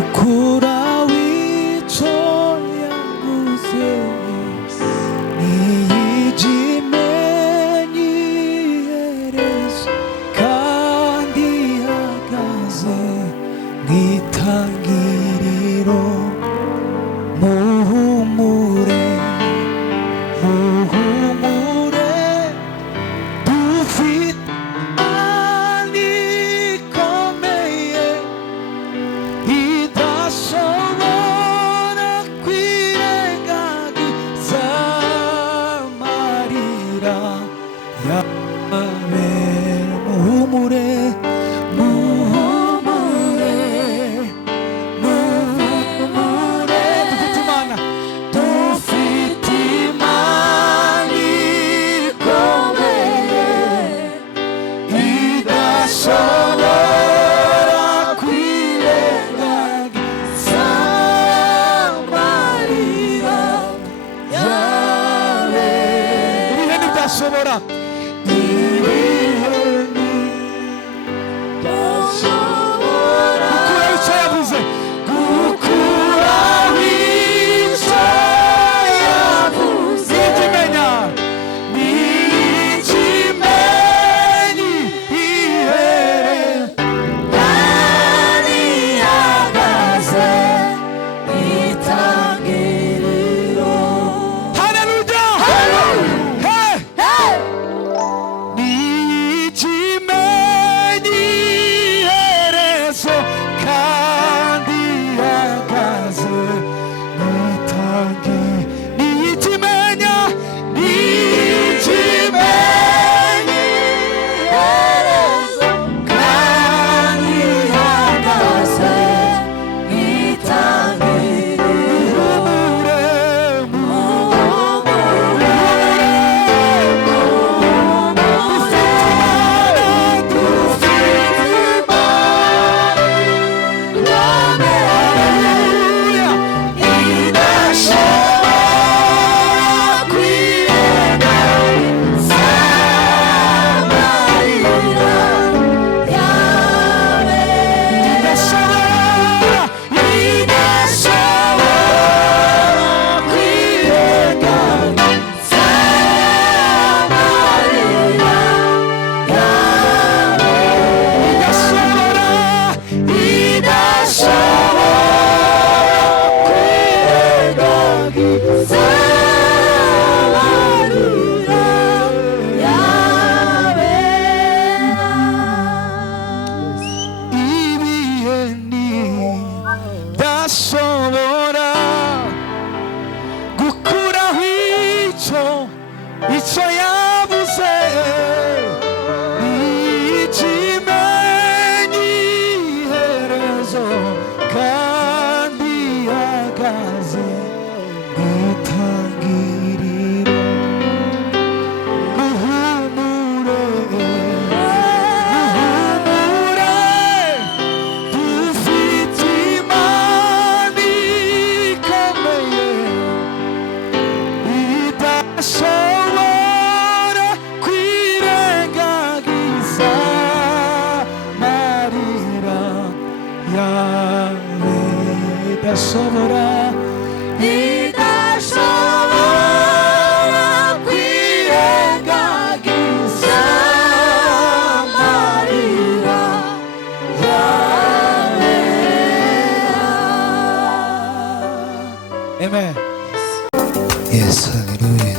ukura w'icyo yaguze ntiyijimenye iherezo kandi ihagaze nk'itangiriro. muhumure muhumure dufite Imana ikomeye idashobora kwirengagiza amarira yawe. muhumure muhumure muhumure dufite Imana ikomeye idashobora kwirengagiza amarira yawe. ibihe ntibyashobora icyo yabuze ntikimenye iherezo kandi ihagaze nk'itangiriro. muhumure muhumure dufite Imana ikomeye idashobora kwirengagiza amarira yawe. idashobora kwirengagiza amarira yawe. Amen. Yes, hallelujah.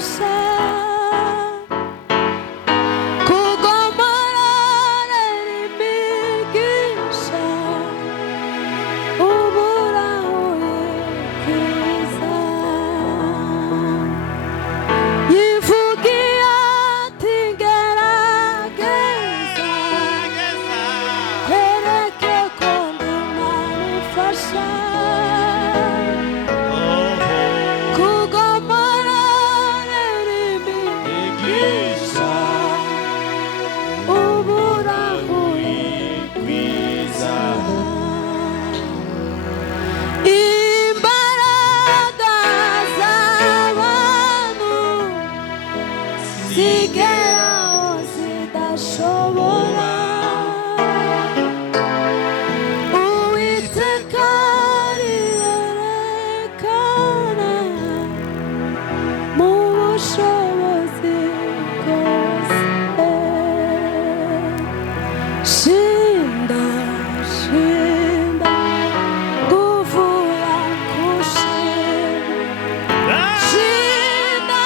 umfashe kugomorora imigisha uburahuye kwiza yivugiye ati gerageza kwereke ko ndi umwana ufasha kugomorora imigisha uburahuye kwiza imbaraga z'abantu zigeraho zidashobora Uwiteka riyerekana mu bushobozi bwose shinda shinda kuvuya kushima shinda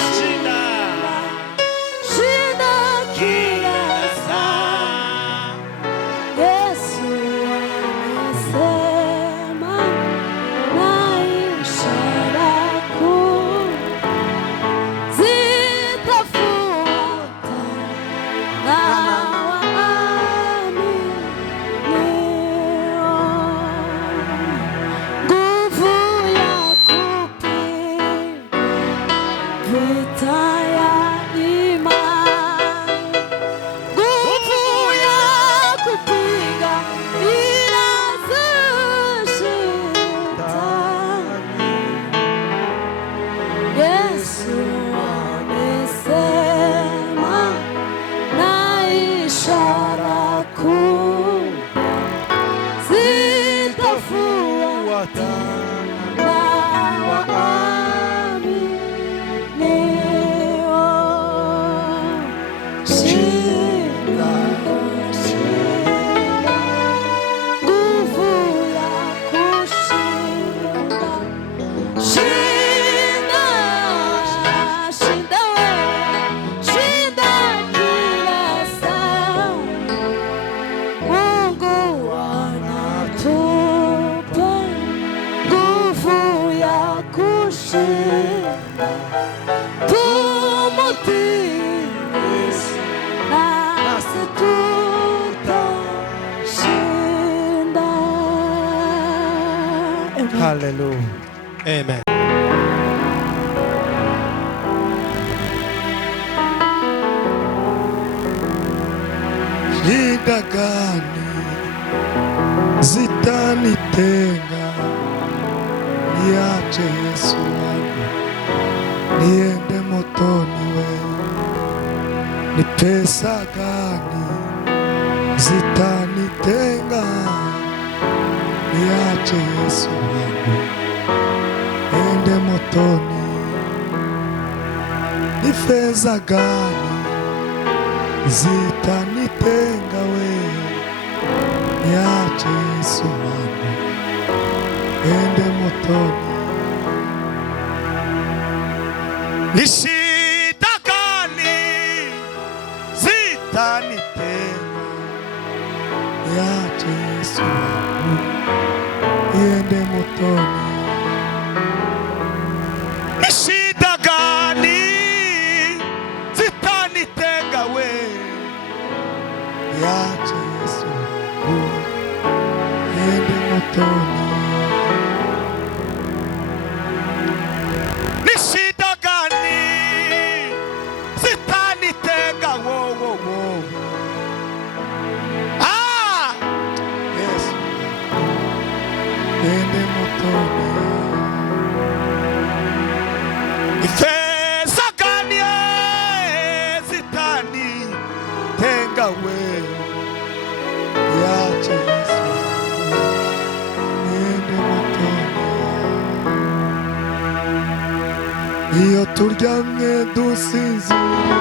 shinda shinda kirasa Yesu anasema na ishara kuu zitafuata na waaminio. Nguvu ya kupiga vita ya imani, nguvu ya kupiga bila shetani. Yesu amesema na ishara kuu zitafuata na waaminio. Shinda, shinda, nguvu ya kushinda. Shinda, shinda wewe, shinda kila saa. Mungu anatupa nguvu ya kushinda. Tumutii Yesu, nasi tutashinda. Amen. Hallelujah. Amen. Shida gani zitanitenga, niache Yesu wangu niende motoni wewe? Ni pesa gani zitanitenga, niache Yesu wangu niende motoni? Ni fedha gani zitanitenga wewe, niache Yesu wangu niende motoni? Ni shida gani zitanitenga, niache Yesu wangu niende motoni? Ni shida gani zitanitenga wewe, niache Yesu wangu niende motoni? Ni shida gani zitanitenga wowo? Yesu niende motoni. Ni fedha gani zitanitenga wewe, niache Yesu niende motoni? Iyo turyamye dusinziriye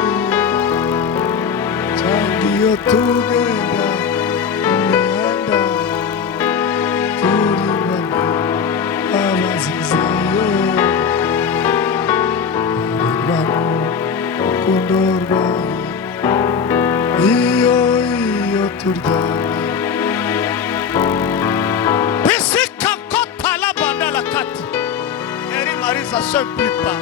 cyangwa iyo tugenda mu mihanda turi bane abazizayo, rwawe iyo turyamye Pisika kota la bandala kati. Eri Marisa semplipa.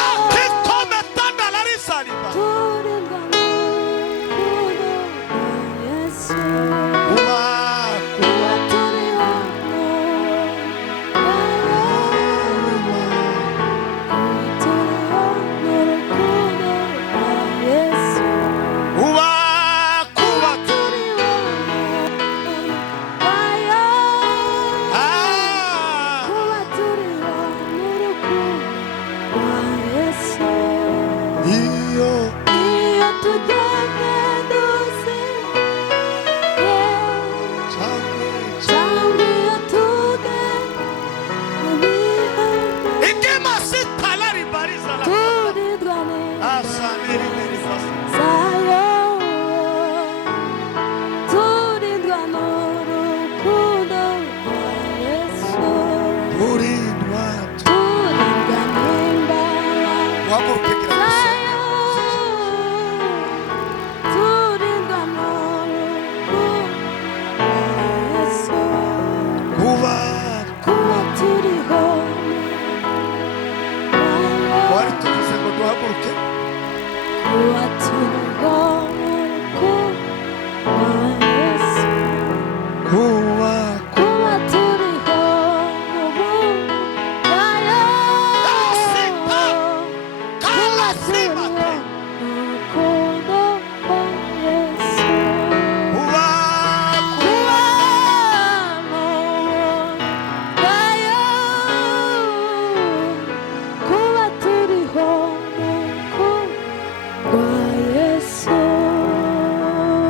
Akikome tanda la risaliba.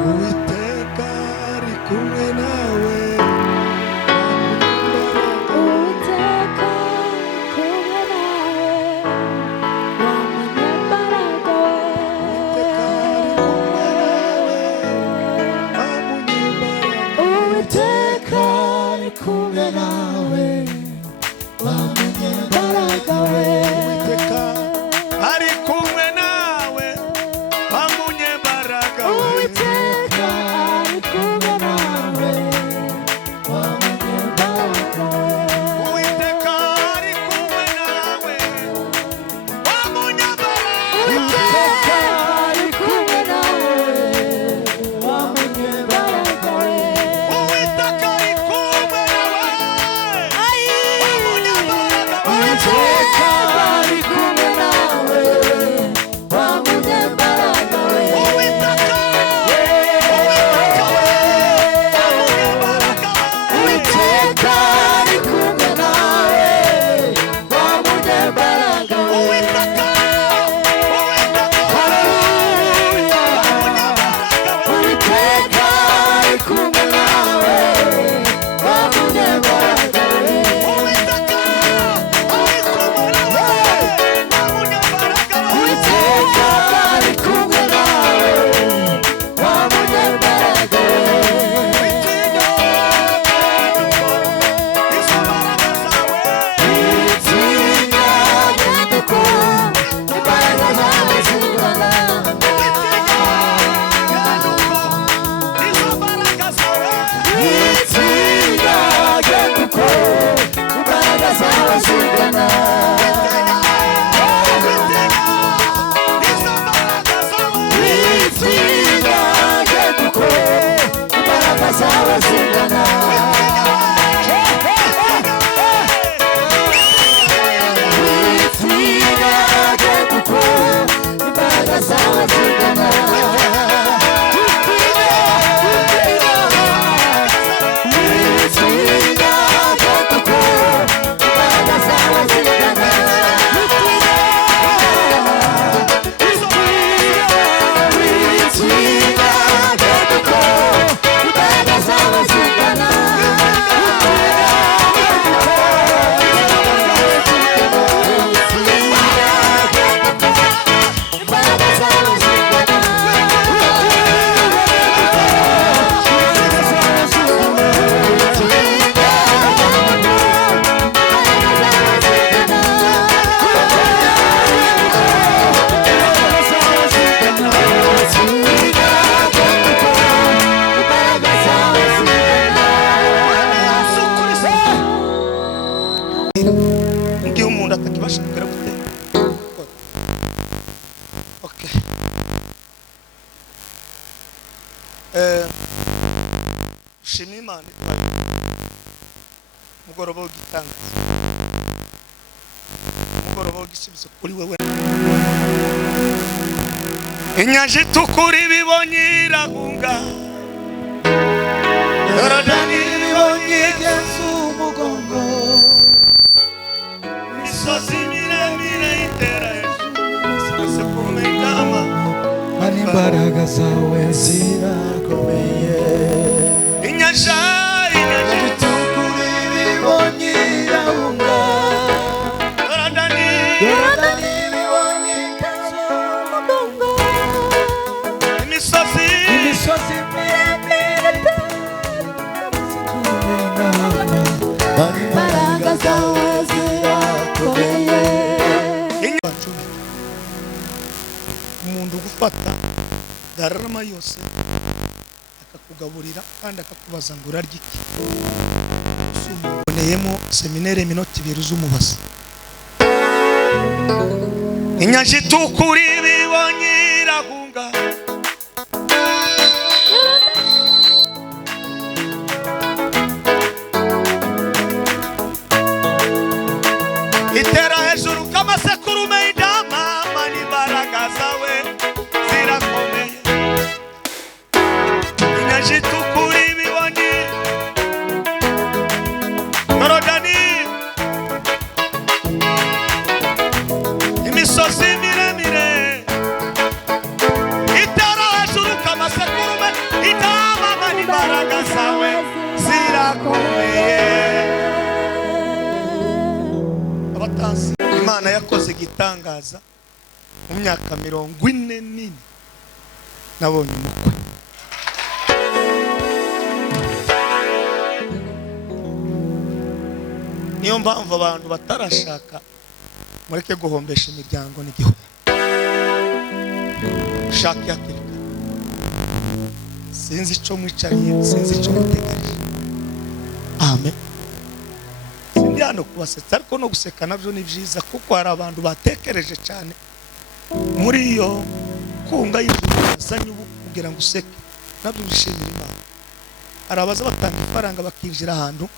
Uwiteka umugoroba w'igitangaza, umugoroba w'igisubizo kuri wewe. Inyanja itukura ibibonye irahunga, Yorodani ibibonye igeze umugongo, imisozi miremire itera hejuru kumegama, ari imbaraga zawe zirakomeye. Inyanja itukura ibibonye irahunga, Yorodani ibibonye igeze umugongo, imisozi miremire ari imbaraga zawe zirakomeye. umuntu gufata garama yose akakugaburira kandi akakubaza ngo urarya iki, uboneyemo seminere minota 2 z'umubazi. Inyanja itukura ibibonye irahunga, itera hejuru k'amasekurume y'intama, mani imbaraga zawe zirakomeye. Inyanja itukura ibibonye, Yorodani, imisozi miremire itera hejuru k'amasekurume y'intama, mani imbaraga zawe zirakomeye. Abatazi Imana yakoze igitangaza mu myaka 44 nabonye umukwe. Niyo mpamvu abantu batarashaka mureke guhombesha imiryango n'igihugu. Shaka yakirika, sinzi ico mwicariye, sinzi ico mutegereje. Amen. Sindi hano kubasetsa, ariko no guseka navyo ni vyiza, kuko hari abantu batekereje cyane muri iyo kunga y'ijuru sanye ubu kugira ngo useke, nabyo bishimira Imana. Hari abaza batanga ifaranga bakinjira ahantu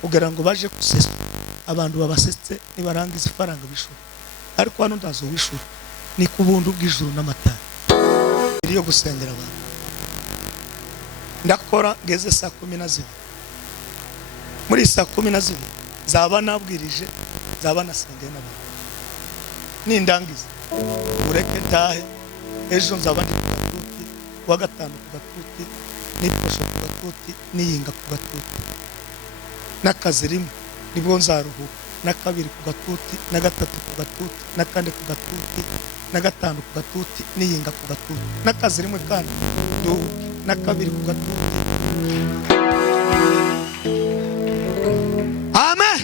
kugira ngo baje gusesa, abantu babasetse nibarangiza ifaranga bishura, ariko hano ndazo bishura ni ku buntu bw'ijuru n'amatara. Iriyo gusengera abantu ndakora ngeze saa 12, muri saa 12 zaba nabwirije, zaba nasengeye n'abantu, nindangiza ureke ntahe, ejo nzaba ndi ku gatuti, wa gatanu ku gatuti, niposho ku gatuti, niyinga ku gatuti, n'akazi rimwe nibwo nzaruhuka, na kabiri ku gatuti, na gatatu ku gatuti, na kane ku gatuti, na gatanu ku gatuti, niyinga ku gatuti, n'akazi rimwe kandi nduhuke, na kabiri ku gatuti. Amen.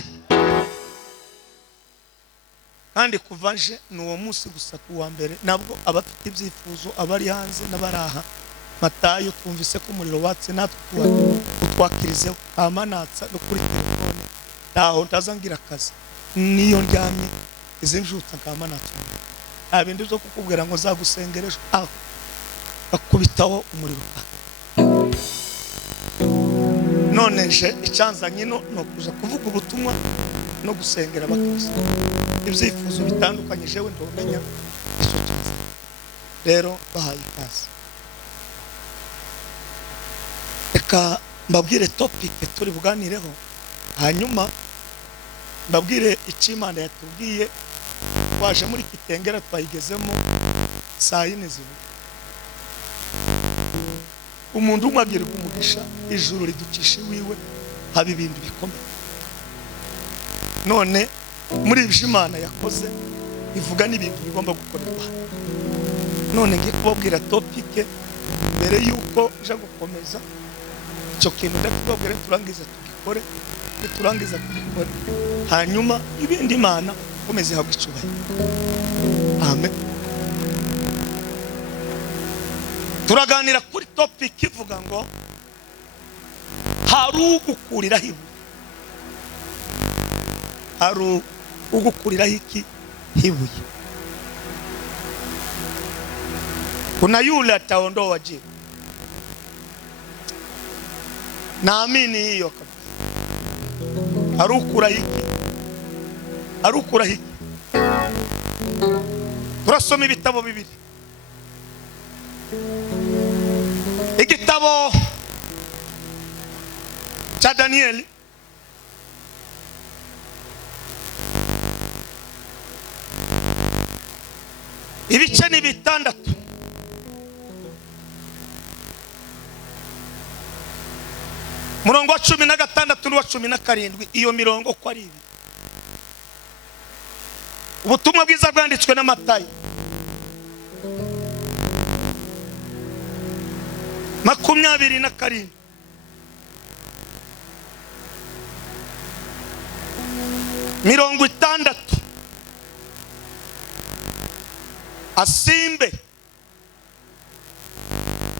Kandi kuvaje n'uwo munsi gusa ku wa mbere, nabwo abafite ibyifuzo abari hanze n'abaraha Matayo twumvise ko umuriro watse, natwe utwakirizeho amanatsa no kuri telefone, ntaho ntazangira akazi niyo ndyamye izi njutsa nkamanatsa, abindi byo kukubwira ngo zagusengereje aho bakubitaho umuriro. None nje icyanzanye no kuza kuvuga ubutumwa no gusengera abakristo, ibyifuzo bitandukanye jewe ndomenya ico cyiza. Rero bahaye ikaze, reka mbabwire topic turi buganireho, hanyuma mbabwire icyo Imana yatubwiye. Twaje muri Kitengera, twayigezemo saa 4 z'ijoro. Umuntu umwe agirirwa umugisha, ijuru riducisha iwiwe, haba ibintu bikomeye. None muri ibyo Imana yakoze ivuga n'ibintu bigomba gukorerwa. None ngiye kubabwira topic mbere yuko nje gukomeza icyo kintu, ndakubabwira turangiza tugikore, turangiza tugikore, hanyuma ibindi Imana komeze habwe icubahiro. Amen. Turaganira kuri topic ivuga ngo hari ugukuriraho ibuye. Hari ugukuriraho iki ibuye. Kuna yule ataondoa jiwe. Naamini hiyo kabisa. arukura hiki. Turasoma ibitabo bibiri. Igitabo cha Danieli ibice ni bitandatu. Murongo wa 16 n'uwa 17 iyo mirongo ko ari ibi. Ubutumwa bwiza bwanditswe na Matayo 27 mirongo 6 asimbe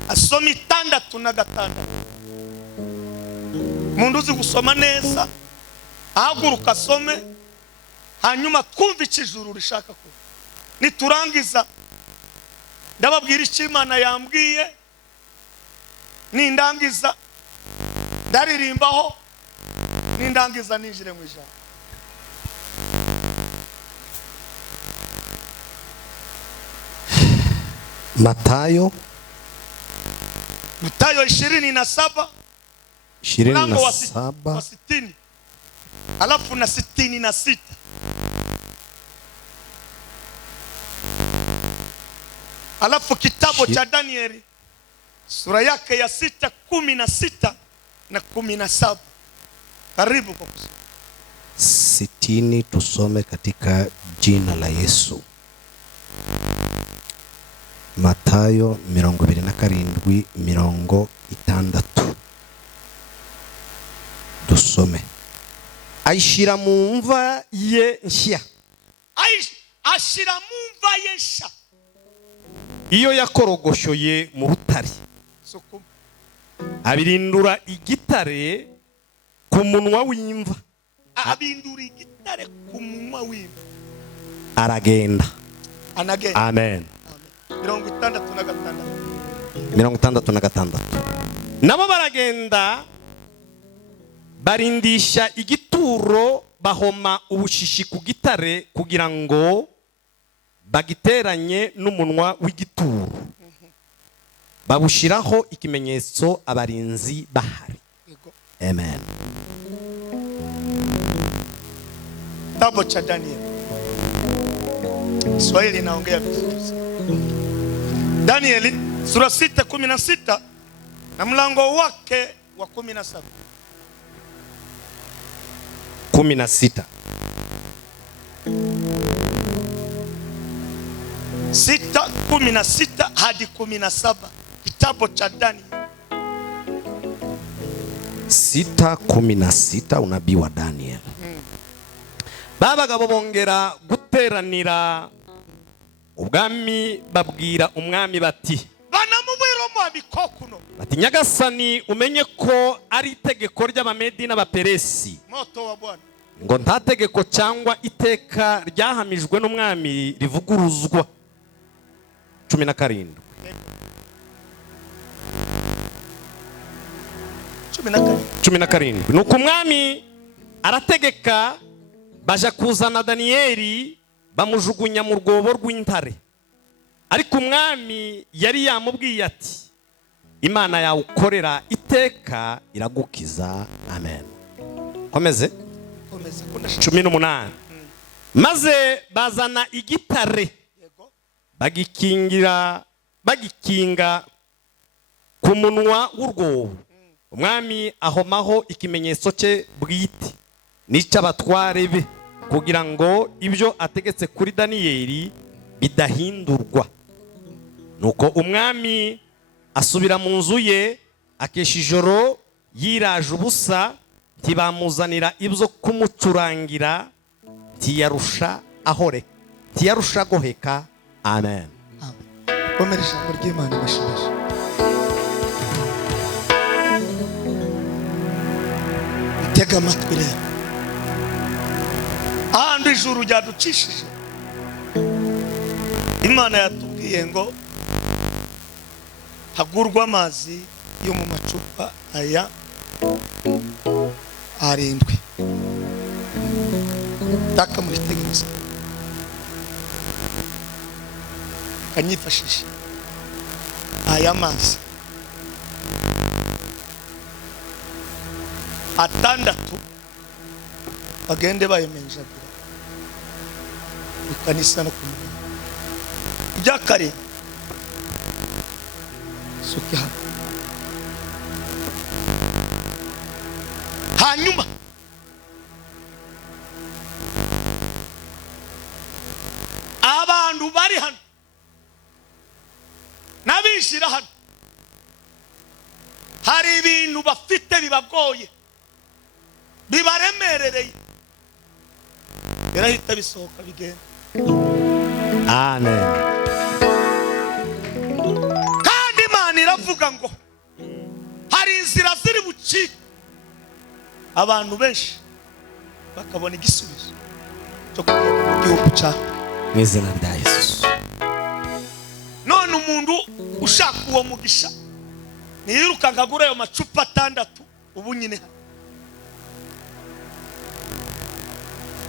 asoma 6 Mundu uzi gusoma neza ahaguruka asome hanyuma twumva ikijuru rishaka ko niturangiza ndababwira icyo Imana yambwiye nindangiza ndaririmbaho nindangiza ninjire mu ijambo. Matayo 27 mlango wa 60 alafu na 66. Alafu kitabu cha Danieli sura yake ya 6 16 na 17. Karibu kwa kusoma 60 tusome katika jina la Yesu. Matayo 27:6 dusome. Aishira mu mva ye nshya. Ashira mu mva ye nshya. Iyo yakorogoshoye mu rutare. Abirindura igitare ku munwa w'imva. Abindura igitare ku munwa w'imva. Aragenda. Anagenda. Amen. 66. Nabo baragenda barindisha igituro bahoma ubushishi ku gitare kugira ngo bagiteranye n'umunwa w'igituro. Babushiraho ikimenyetso abarinzi bahari. Amen. Kitabu cha Danieli. Swahili inaongea vizuri. Danieli sura 6:16 na mlango wake wa 17. 16 6:16 hadi 17. Kitabu cha Danieli 6:16 unabii wa Daniel. Babagabo bongera guteranira ubwami babwira umwami bati banamubwira umwami kokuno bati Nyagasani umenye ko ari itegeko ry'Abamedi n'Abaperesi moto wa Bwana ngo nta tegeko cyangwa iteka ryahamijwe n'umwami rivuguruzwa. 17 nuko umwami arategeka baja kuzana Danieli bamujugunya mu rwobo rw'intare. Ariko umwami yari yamubwiye ati Imana yawe ukorera iteka iragukiza. Amen. Komeze 18. Maze bazana igitare bagikinga ku munwa w'urwobo. Umwami ahomaho ikimenyetso cye bwite n'icy'abatware be kugira ngo ibyo ategetse kuri Danieli bidahindurwa. Nuko umwami asubira mu nzu ye akesha ijoro yiraje ubusa, ntibamuzanira ibyo kumucurangira, ntiyarusha goheka. Amen. Komera ijambo ry'Imana bashimije. Tega amatwi rero. Ahandi ijuru ryaducishije. Imana yatubwiye ngo hagurwa amazi yo mu macupa aya 7. ndaka muritegereza kanyifashisha aya mazi atandatu bagende bayemenjagira ikanisa no kumenya ibya kare suke hanyuma abantu bari hano nabishira hano hari ibintu bafite bibagoye bibaremerereye birahita bisohoka bigenda. Amen. Kandi Imana iravuga ngo hari inzira ziri bucike abantu benshi bakabona igisubizo cyo kugenda mu gihugu cyawe Mu izina rya Yesu. none umuntu ushaka uwo mugisha niyiruka nkagura ayo macupa atandatu ubu nyine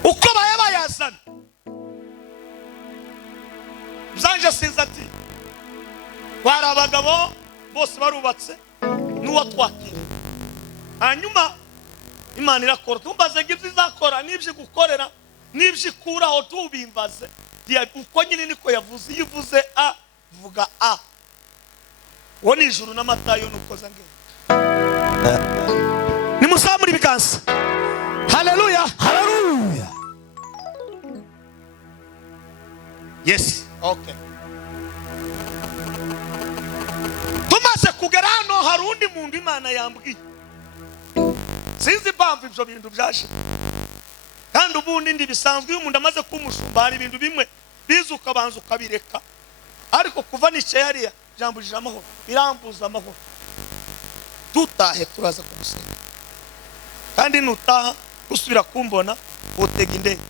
uko baye bayazana Zanje sinza ati bari abagabo bose barubatse n'uwo twakira hanyuma Imana irakora tumbaze ngo izakora n'ibyo gukorera n'ibyo ikuraho tubimbaze uko nyine niko yavuze yivuze a vuga a wo ni ijuru n'amatayo nukoza ngene nimusamuri biganza. Haleluya, haleluya. Yes, okay. Tumaze kugera hano hari undi muntu Imana yambwiye sinzi impamvu ibyo bintu byaje kandi ubundi ndi bisanzwe iyo umuntu amaze kumushumba hari ibintu bimwe bizuka banza ukabireka ariko kuva nicaye hariya byambujije amahoro birambuza amahoro dutahe turaza kumusenga kandi nutaha usubira kumbona utega indege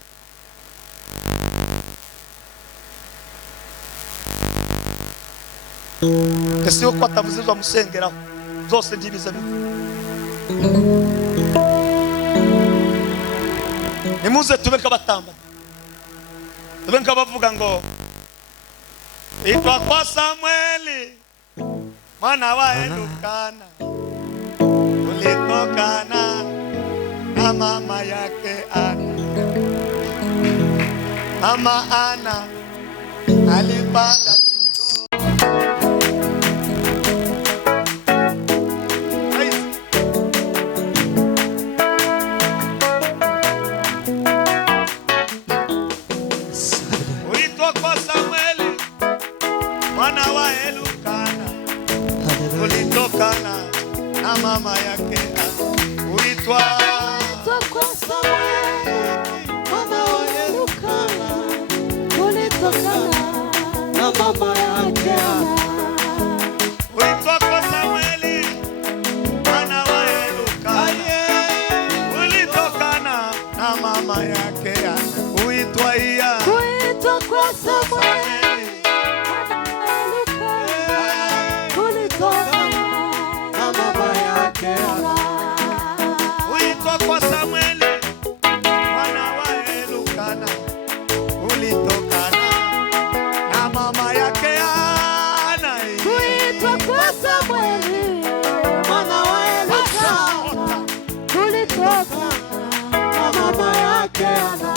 kasi yo kwatavuze zo musengeraho zose ngibiza nimuze tubeka batamba tubenka bavuga ngo itwa kwa Samueli mwana wa Elukana ulitokana na mama yake Ana. Mama Ana alipanda na mama yake uitwa kwa Samueli mwana wa Elukana ulitokana na mama yake uitwa kwa Samueli mwana wa Elukana ulitokana na mama yake uitwa iya uitwa kwa Samueli uitwa kwa Samueli mwana wa Elukana ulitokana na mama yake Ana. Uitwa kwa Samueli mwana wa Elukana ulitokana na mama yake Ana.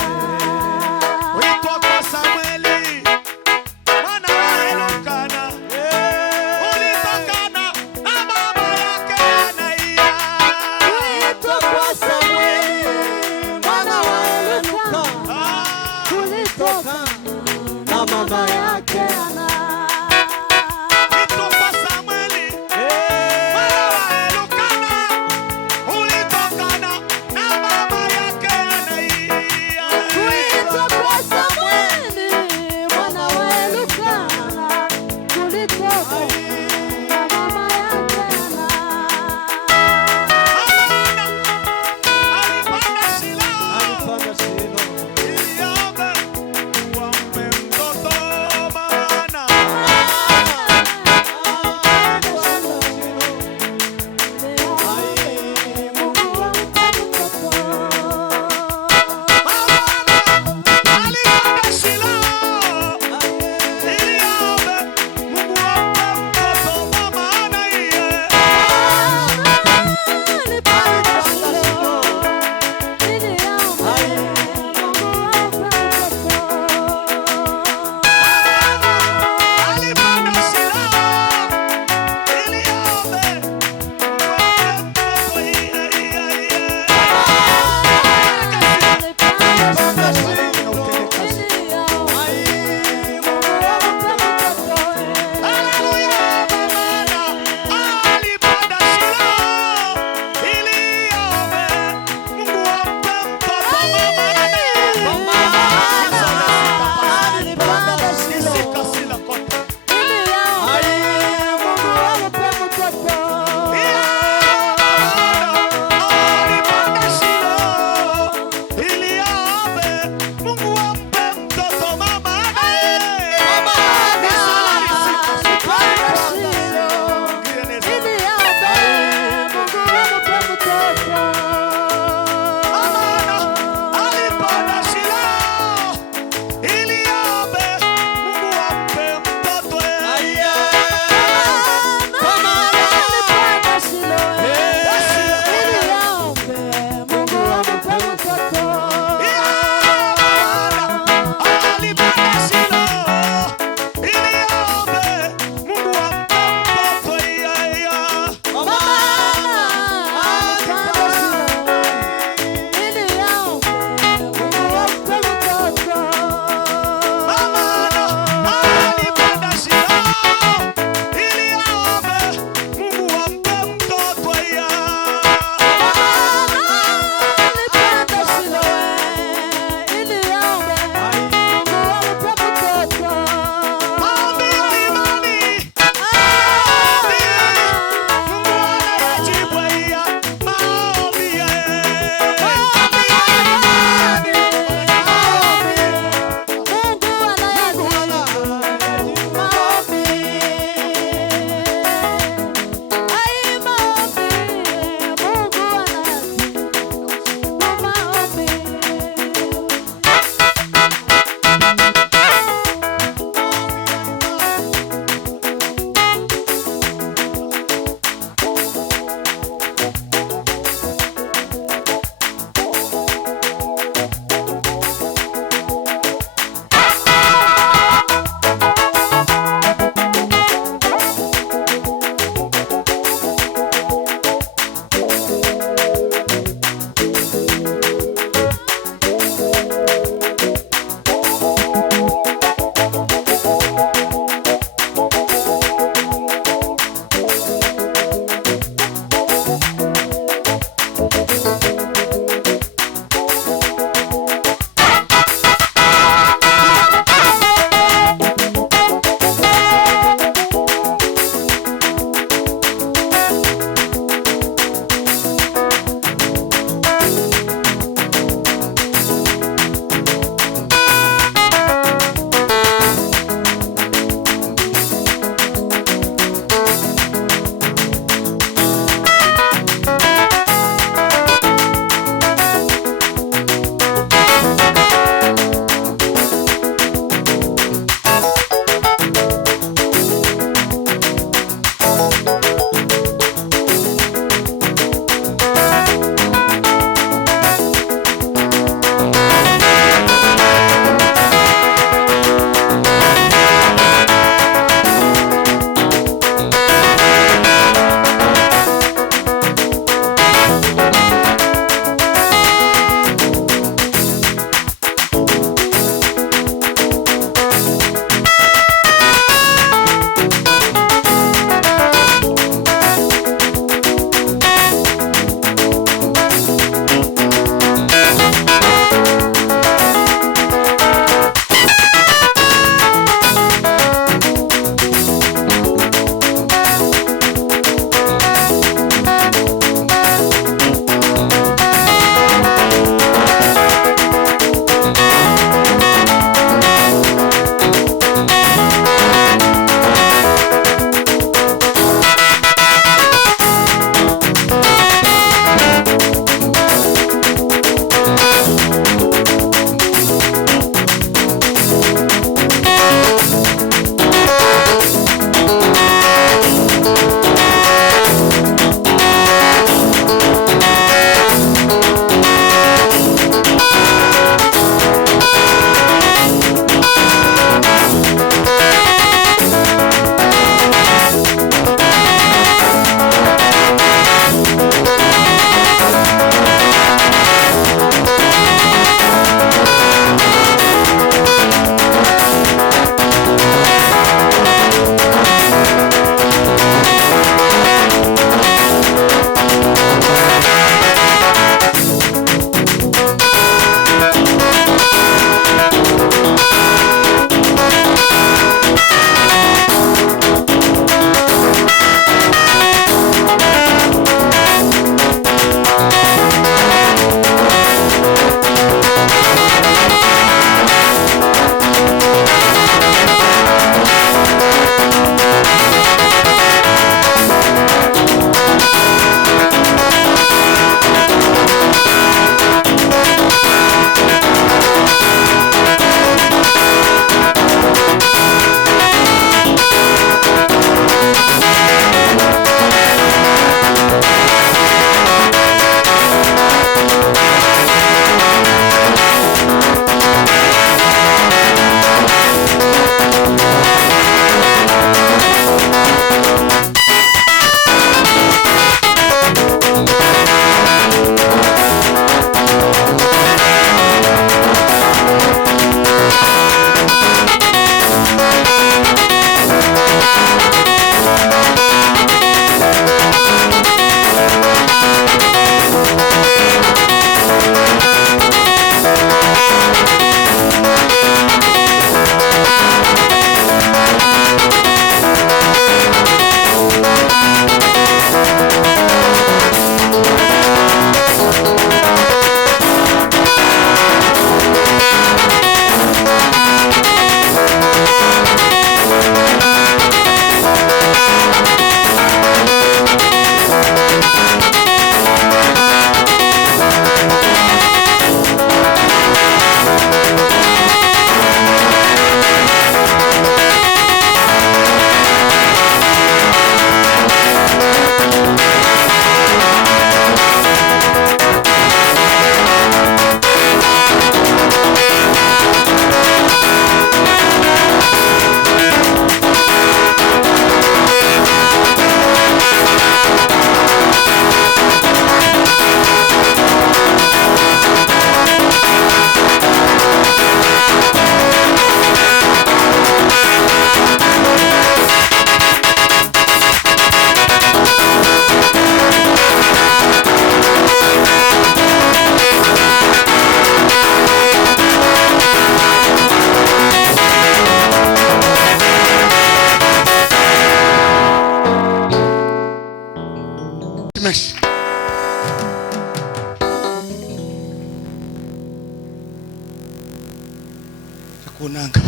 kunanga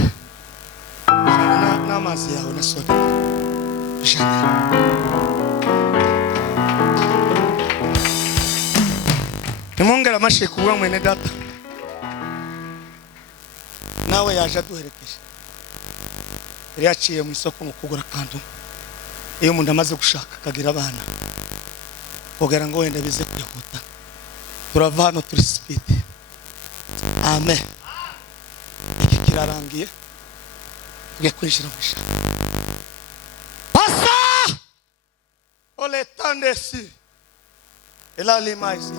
n'amazi yawe na soda jana nimongera amashi kuvuga mwene data nawe yaje aduherekeje yari yaciye mu isoko ngo kugura kantu iyo umuntu amaze gushaka akagira abana kugira ngo wenda bize kwihuta turava hano turi speed. Amen. Iki kirarangiye tugiye kwinjira mu ijambo. Pasa ole tandesi elali maisi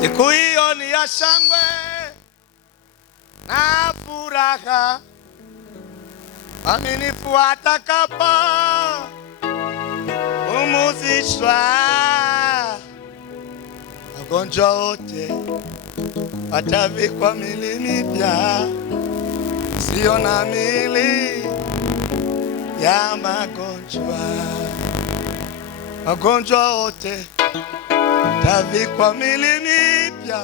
siku hiyo ni ya shangwe na furaha, aminifu atakapa umuzishwa, wagonjwa wote watavikwa mili mipya, sio na mili ya magonjwa. Wagonjwa wote watavikwa mili mipya,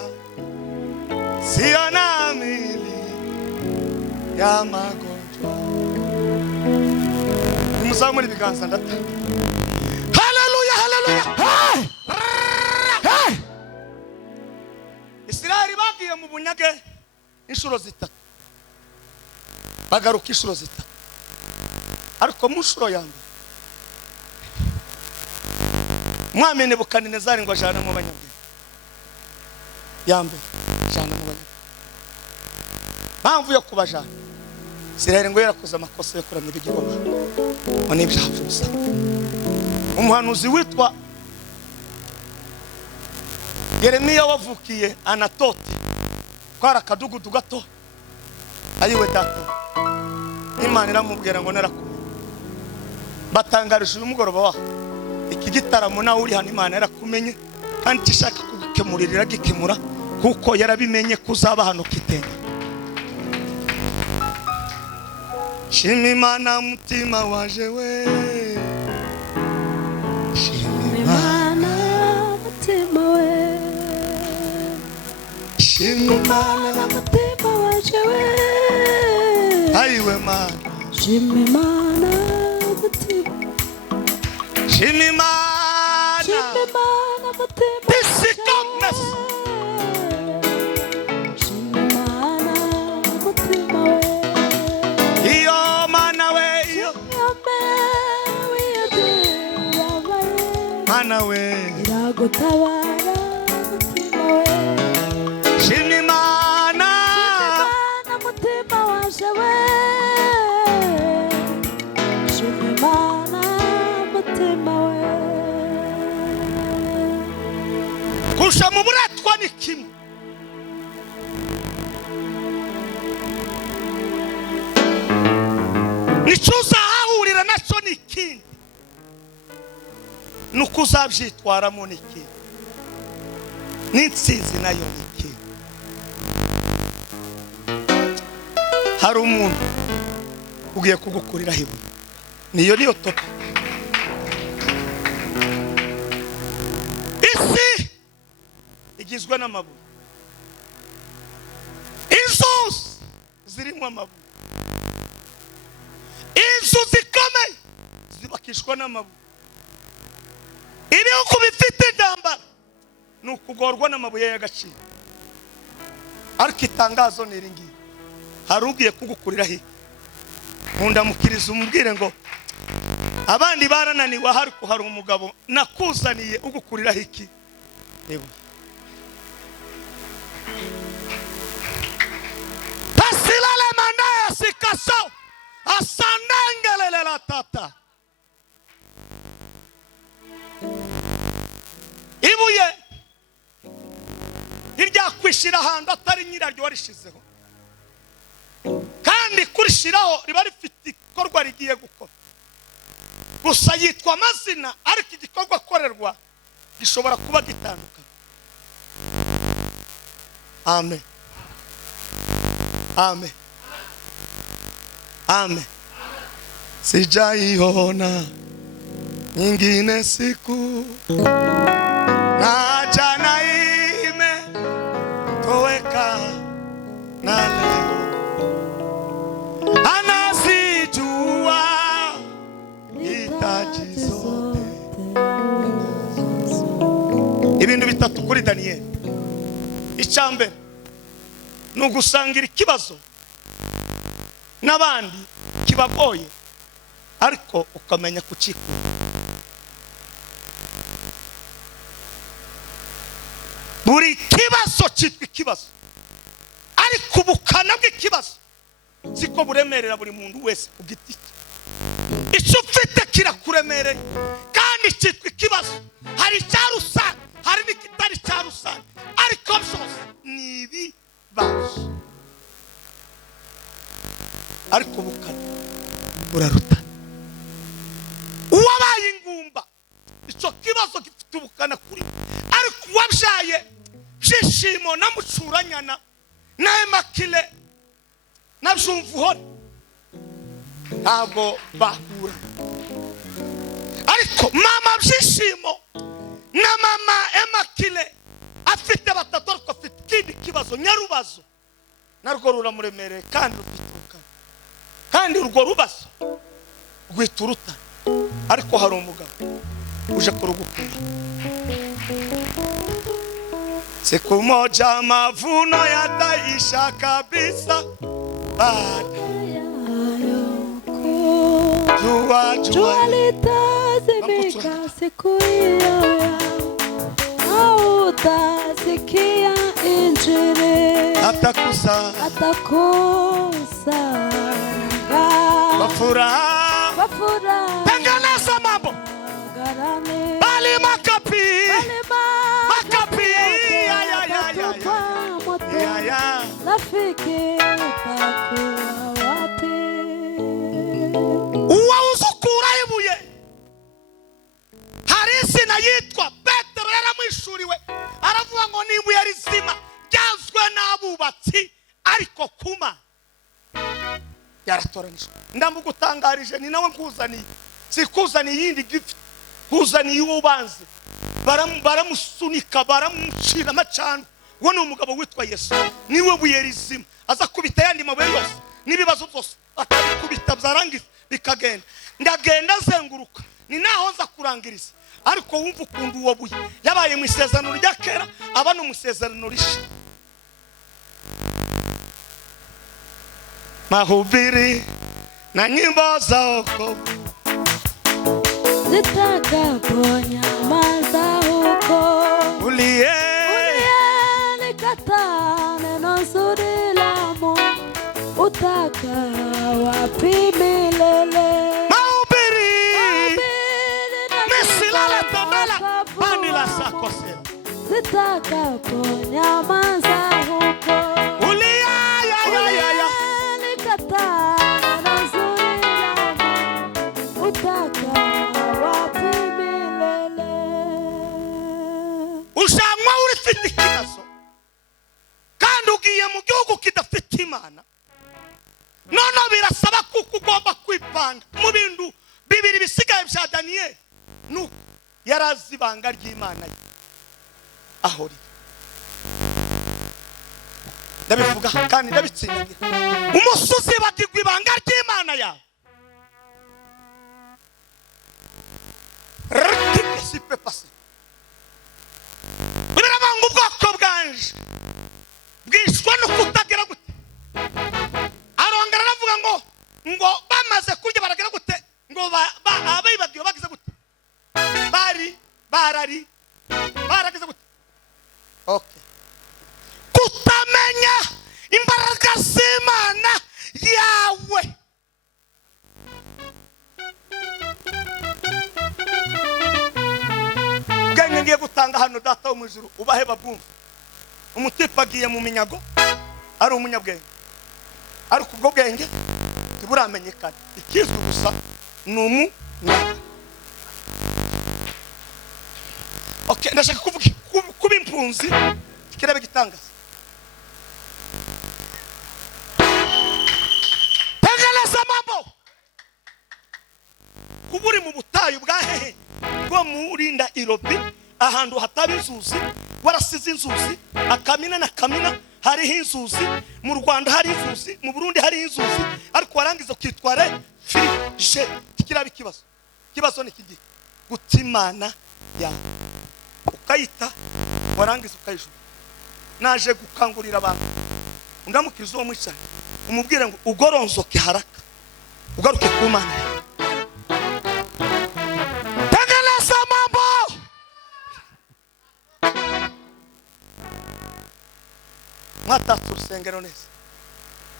sio na mili ya magonjwa. Muzamuri biganza ndata. Haleluya, haleluya. Hey! Hey! Israeli bagiye mu bunyage inshuro zitatu, bagaruka inshuro zitatu, ariko mu nshuro ya mbere Mwami Nebukadinezari ngo ajana mu banyabwenge ya mbere, ajana mu banyabwenge. Mpamvu yo kubajana, Israeli ngo yarakoze amakosa yo kuramya igihoma ngo n'ibyaha byose. Umuhanuzi witwa Yeremiya wavukiye Anatoti, kwara akadugudu gato, ayiwe data Imana iramubwira ngo narakumenye. Batangarije uyu mugoroba wa iki gitaramo nawe uri hano, Imana yarakumenye kandi ishaka kugukemurira gikemura, kuko yarabimenye kuzaba hano kitenge. Shima Imana mutima waje we, shima Imana mutima we, shima Imana mutima waje we, ayiwe Mana, shima Imana mutima, shima Imana, shima Imana mutima, bisikotness, shima Imana mutima we, iyo Mana we, iyo Mana we, iragutabara mutima we, shima Imana, mutima waje we, shima Imana mutima we. kusha mu buretwa ni kimwe, nicuza hahurira naco ni ikindi, nuko uzabyitwaramo ni ikindi, n'intsinzi nayo ni ikindi. Hari umuntu ugiye kugukurira ibuye, niyo topa. Isi igizwe n'amabuye, inzu zirimo amabuye, inzu zikomeye zibakishwa n'amabuye, ibihugu bifite intambara ni ukugorwa n'amabuye y'agaciro. Ariko itangazo ni iri ngiri, hari ugiye kugukurira hiki, mundamukiriza umubwire ngo abandi barananiwe, ariko hari umugabo nakuzaniye ugukurira hiki. Tasilale manaya sikaso asandangelele la tata. Ibuye irya kwishira handa atari nyiraryo warishizeho, kandi kurishiraho riba rifite ikorwa rigiye gukora. Gusa yitwa amazina, ariko igikorwa korerwa gishobora kuba gitandukanye. Amen. Amen. Amen. Sijaiona nyingine siku na jana ibintu bitatu kuri Daniyeli. Icyambere ni ugusangira ikibazo n'abandi kibagoye ariko ukamenya kucikura. Buri kibazo cyitwa ikibazo ariko ubukana bw'ikibazo siko buremerera buri muntu wese ku giti cye. Icyo ufite kirakuremereye kandi cyitwa ikibazo. Hari icyarusange hari n'ikitari cyarusange ariko byose ni ibibazo. Ariko ubukana burarutana. Uwabaye ingumba icyo kibazo gifite ubukana kuri ariko uwabyaye byishimo na mucuranyana na Emakile na Jumvuhore ntabwo bahura. Ariko mama byishimo na mama Emakile afite batatu ariko afite ikindi kibazo nyarubazo narwo ruramuremereye kandi rufite kandi urwo rubazo rwituruta. Ariko hari umugabo uje kurugukura. Siku moja mavuno yataisha kabisa baada jua litazimika siku hiyo hautasikia injili atakusa wafuraha tengeneza mambo bali makapi ya rafiki utakuwa wapi? Uwa uzukura ibuye hari izina yitwa Petero yaramwishuriwe aravuga ngo ni ibuye rizima ryazwe n'abubatsi ariko kuma yaratoranijwe. Ndamugutangarije ni nawe nkuzaniye sikuzaniye yindi gift kuzaniye ubanze baramusunika baramucira amacana. Uwo ni umugabo witwa Yesu niwe buye rizima aza kubita yandi mabuye yose n'ibibazo byose akabikubita byarangiza bikagenda. Ndagenda zenguruka ni naho nza kurangiriza ariko wumva ukundu uwo buye yabaye mu isezerano rya kera aba no mu isezerano rishya. Mahubiri na nyimbo za wokovu zitakaponyamaza huko uliyenikata neno zuri la Mungu utaka wapi milele? Mahubiri mesilale tabela bandila sakose zitakaponyamaza huko uliyenikata neno zuri la Mungu utaka wapi milele? Ushamwa urifite ikibazo kandi ugiye mu gihugu kidafite Imana none birasaba kuko ugomba kwipanga mu bintu bibiri bisigaye bya Daniyeli. Nuko yarazi ibanga ry'Imana ye ahori ndabivuga kandi ndabitsindagira umusozi bagirwa ibanga ry'Imana yawe rtike sipe pase birabanga ubwoko bwanje bwishwa no kutagira gute. Arongera aravuga ngo bamaze kurya baragira gute ngo abayibagiwe bagize gute baragize gute. Okay, kutamenya imbaraga z'Imana yawe. Ubwenge ngiye gutanga hano data wo mu ijuru ubahe babwumva. Umutipa agiye mu minyago ari umunyabwenge ariko ubwo bwenge ntiburamenyekana. Ikizwi gusa ni umunyago. Okay, ndashaka kuba impunzi kirabe gitangaza. Tengeneza mambo kuburi mu butayu bwa hehe bwo murinda Irobi ahantu hatari inzuzi warasize inzuzi akamina na kamina hari inzuzi mu Rwanda hari inzuzi mu Burundi hari inzuzi ariko warangiza kwitware fije kirabe kibazo ni kigi gutimana ya ukayita warangiza ukayijura. Naje gukangurira abantu undamukiriza uwo mwicaye umubwire ngo ugoronzoke haraka ugaruke ku Mana. Tengeneza mambo. Mwatatse urusengero neza.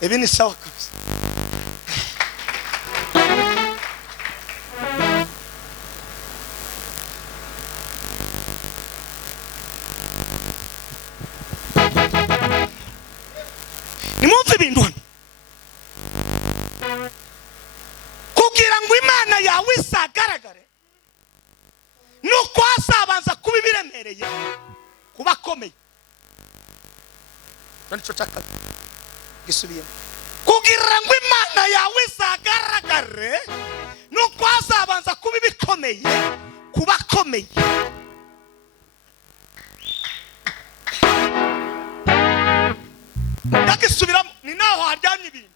Ibi ni sawa kabisa. Nimumve ibintu hano. Kugira ngo Imana yawe isagaragare nuko azabanza kuba ibiremereye kuba akomeye. Nicyo cyaka gisubiyemo. Kugira ngo Imana yawe isagaragare nuko azabanza kuba ibikomeye kuba akomeye. Ndagisubiramo ni naho haryamye ibintu.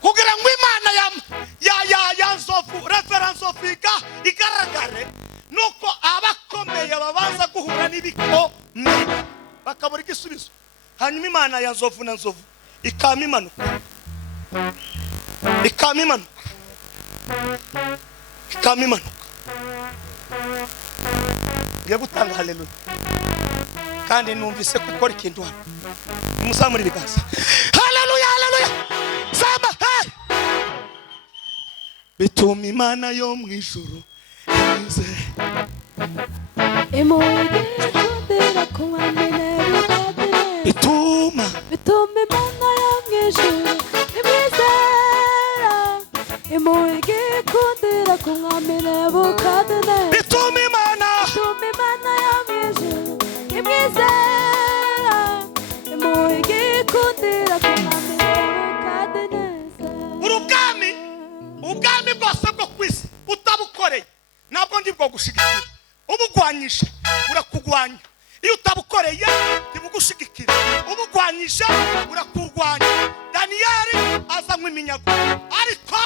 Kugira ngo Imana ya nzovu reference ofiga igaragare nuko abakomeye babanza guhura n'ibikomeye bakabura igisubizo. Hanyuma Imana ya nzovu na nzovu ikama imanuka. Ikama imanuka. Ikama imanuka. Ngiye gutanga haleluya. Kandi numvise gukora ikintu hano. Musamuri biganza. Haleluya haleluya. Samba hey. Bituma Imana yo mu ijuru ize. Imugikundira kumwamene bukadine. Bituma Imana yo mu ijuru imwizera. Imugikundira kumwamene bukadine. bituma Imana Imana yo mu ijuru imwizera. Imugikundira kumwamene bukadine. ubwami bwose bwo kwisi utabukoreye nabwo ndibwo gushigikira. Ubugwanyisha urakugwanya. Iyo utabukoreye ndibugushigikira. Ubugwanyisha urakugwanya. Danieli azanywa iminyago ariko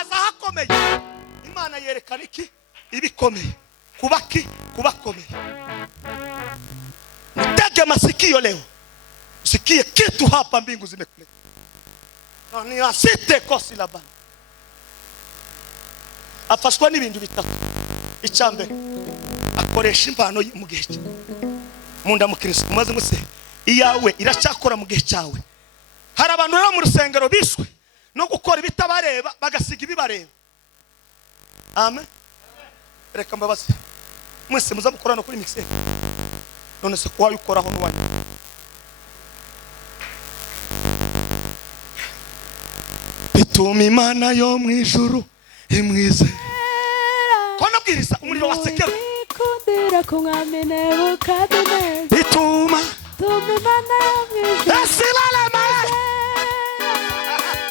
azahakomeye. Imana yerekana iki ibikomeye kubaki kubakomeye. Mtege masikio leo usikie kitu hapa mbingu zimekuleta. Ni asite kosi la bana. Afashwa n'ibintu bitatu. Icyambere akoresha impano mu gihe cye. Munda mu Kristo maze muse iyawe iracyakora mu gihe cyawe. Hari abantu rero mu rusengero bishwe no gukora ibitabareba bagasiga ibibareba. Amen. Reka mbabaze. Mwese muza mukorana kuri mixe. None se kwa yukoraho n'uwanyu. Bituma Imana yo mu ijuru imwize. Kono bwiriza umuriro wasekera. Imugikundira kumwamene bukadine. Bituma Imana yo mu ijuru esilala mara.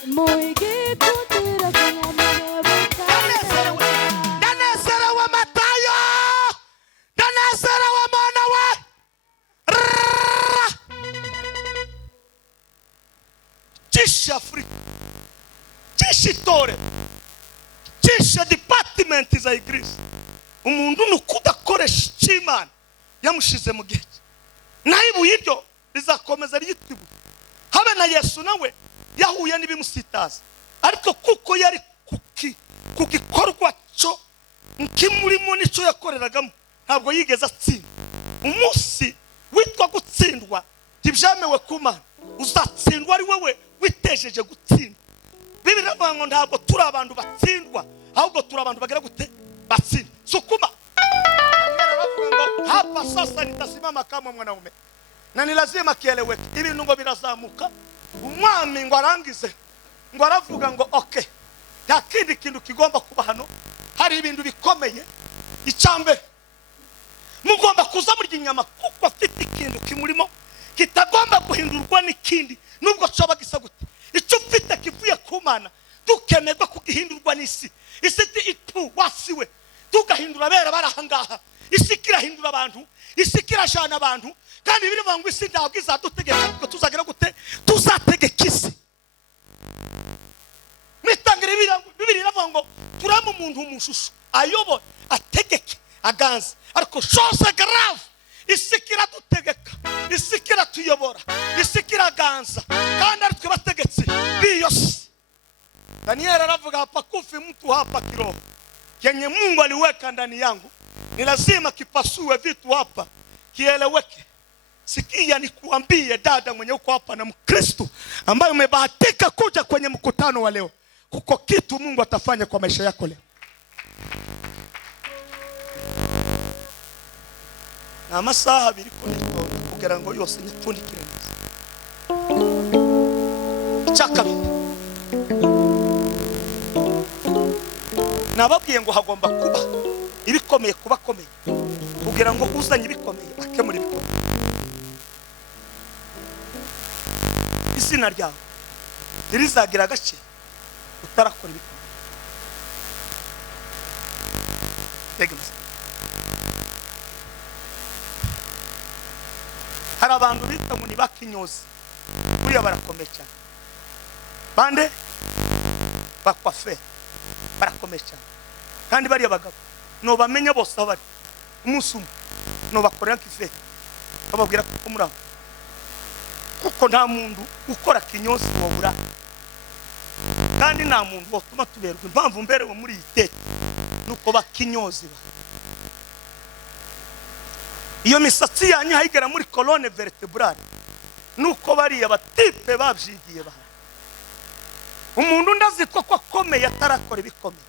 imugikundira kumwamene bukadine. Danezera wa Matayo. Danezera wa mwana we. Chishi Afrika. Chishi tore. Chishi department za igrisi. Umuntu nukudakoresha cy'Imana yamushize mu gihe. Naibu yibyo bizakomeza ryitibu. Habe na Yesu nawe yahuye n'ibimusitaza. Ariko kuko yari kugikorwa cyo nkimurimo nico yakoreragamo ntabwo yigeze atsinda. Umunsi witwa gutsindwa tibyamewe ku Mana. Uzatsindwa ari wewe witejeje gutsinda. Bibiri ngo ntabwo turi abantu batsindwa ahubwo turi abantu bagera gute batsinda. Sukuma hapa sasa nitasimama kama mwanaume na ni lazima kieleweke. Ibintu ngo birazamuka umwami ngo arangize ngo aravuga ngo okay nta kindi kintu kigomba kuba hano. Hari ibintu bikomeye. Icyambere mugomba kuza muri inyama kuko afite ikintu kimurimo kitagomba guhindurwa n'ikindi nubwo coba gisa gute. Icyo ufite kivuye ku Mana dukemerwa kugihindurwa n'isi. Isi itu wasiwe tugahindura bera barahangaha. Isi kirahindura abantu. Isi kirajana abantu. Kandi birivuga ngo isi ntabwo izadutegeka kuko tuzagira gute tuzategeka isi. Mitangire bibiri iravuga ngo turamo umuntu umushusho ayobora ategeke aganza ariko chose grave isikira dutegeka isikira tuyobora isikira ganza kandi aritwe bategetsi biyose. Daniel anavuga hapa kufi mtu hapa kiroho kenye Mungu aliweka ndani yangu ni lazima kipasue vitu hapa kieleweke. Sikia nikuambie dada mwenye uko hapa na Mkristo ambaye umebahatika kuja kwenye mkutano wa leo, kuko kitu Mungu atafanya kwa maisha yako leo. Na masaha biriko nitondo kugira ngo yose nyapfundikire neza. Icyakabiri nababwiye ngo hagomba kuba ibikomeye kuba komeye kugira ngo uzanye ibikomeye akemura ibikomeye. Izina ryawe ririzagira agace utarakora ibikomeye. Hari abantu bita ngo ni bakinyozi buriya barakomeye cyane. Bande bakwafe barakomeye cyane kandi bariya bagabo no bamenya bose abari umunsi umwe no bakorera kife bababwira ko muraho kuko nta muntu ukora kinyozi wabura kandi nta muntu wotuma tuberwa impamvu mbere muri itete nuko bakinyozi ba iyo misatsi yanyu hayigera muri colonne vertebrale nuko bariya batipe babyigiye ba umuntu ndazitwa ko akomeye atarakora ibikomeye.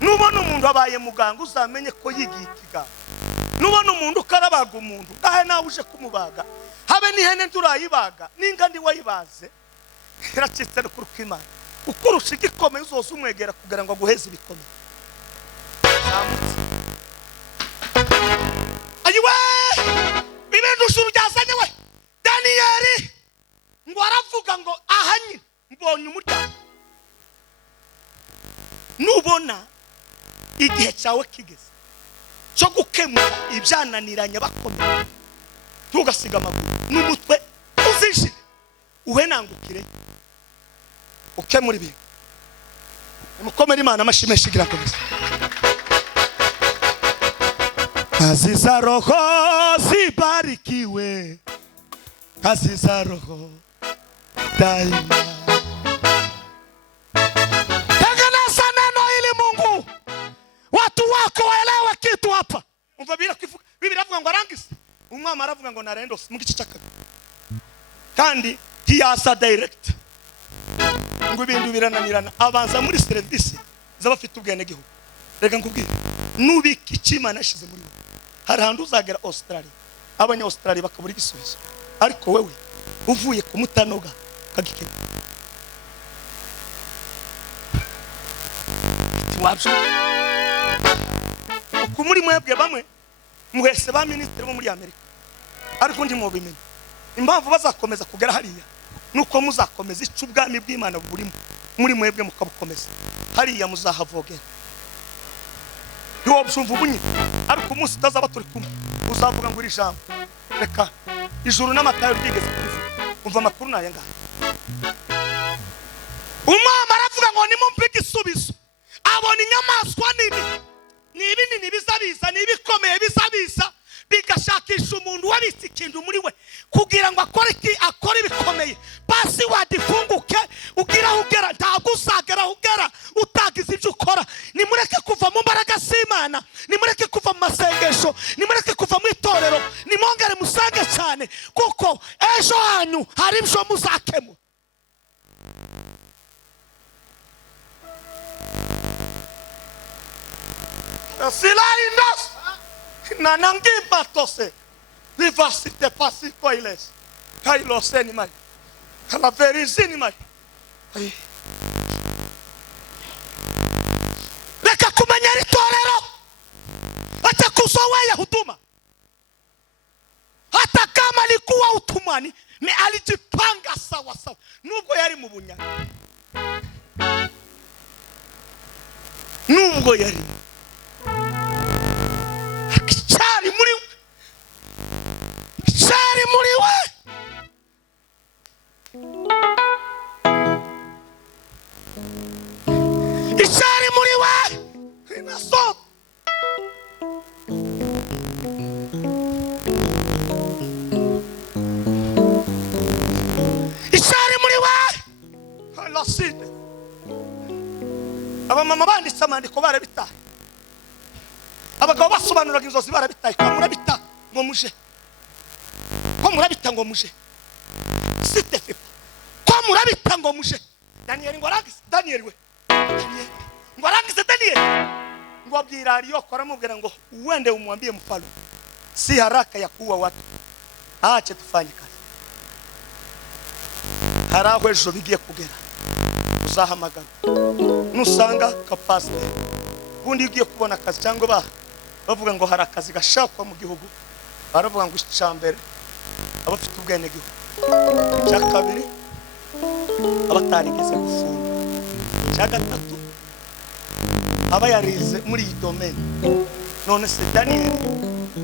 Nubona umuntu abaye muganga uzamenye ko yigiye ikiganga. Nubona umuntu ukarabaga umuntu ngahe nawe uje kumubaga habe n'ihene ndurayibaga ninga ndi wayibaze iracitse no kuruka Imana ukurusha igikomeye uzoza umwegera kugira ngo aguheze ibikomeye. Ayiwe ibintu ushuru byazanye we Daniel ngo aravuga ngo ahanye mbonye umuryango. Nubona igihe cyawe kigeze cyo gukemura ibyananiranye bakomeye tugasiga amaguru n'umutwe uzishire uhenangukire ukemura ibintu. Mukomere Imana amashimeshi gira komeza. Kazi za roho zibarikiwe, kazi za roho daima. Watu wako waelewa kitu hapa. Umva Biblia avuga ngo arangise. Umwama aravuga ngo narendo mu gice cyaka. Kandi ntiyasa direct. Ngo ibintu birananirana abanza muri service z'abafite ubwene gihugu. Reka nkubwire nubika ikima nashize muri we. Hari hantu uzagera Australia. Abanya Australia bakabura igisubizo. Ariko wewe uvuye ku mutanoga kagikene. Tiwacu kumuri mwebwe bamwe muhese ba ministre bo muri Amerika ariko ndi mu bimenye impamvu bazakomeza kugera hariya nuko muzakomeza icubwami bw'Imana burimo muri mwebwe mukabukomeza hariya muzahavogera. Niwo bumva ubunye ariko umunsi utazaba turi kumwe uzavuga ngo iri jambo reka ijuru n'amatayo ryigeze kubivuga. Umva amakuru naye ngaha umwama aravuga ngo nimumpe igisubizo abona inyamaswa nini n'ibinini bizabiza n'ibikomeye bizabiza bigashakisha umuntu wabitse ikintu muri we kugira ngo akore ibikomeye. Basi wadifunguke ugira ugera ntabwo uzagera ugera utagize ibyo ukora. Nimureke kuva mu mbaraga z'Imana, nimureke kuva mu masengesho, nimureke kuva mu itorero, nimongere musange cyane kuko ejo hanyu hari ibyo muzakemura. Sila indas nanangi batose vivasite pasi koiles kailoseni mai kala verizini mai leka kumenya itorero hata kuzoea huduma hata kama alikuwa utumwani ni alijipanga sawa sawa nubwo yari mu bunyana nubwo yari muri we ishari muri we inaso abamama banditse amandiko barabitaye, abagabo basobanuraga inzozi barabitaye. Ko murabita ngo muje, ko murabita ngo muje, site fifa, ko murabita ngo muje. Daniel ngo aragise, Daniel we, Daniel ngo aragise, Daniel ngo abwira Ariyo ko aramubwira ngo uende umwambie mfalme si haraka ya kuua watu, aache tufanye kazi. Haraho ejo bigiye kugera uzahamagara nusanga capacity bundi ugiye kubona akazi cyangwa bavuga ngo hari akazi gashakwa mu gihugu, baravuga ngo icambere abafite ubwene gihugu, cya kabiri abatarigeze gufunga, cya gatatu aba yarize muri iyi domaine. None se Daniel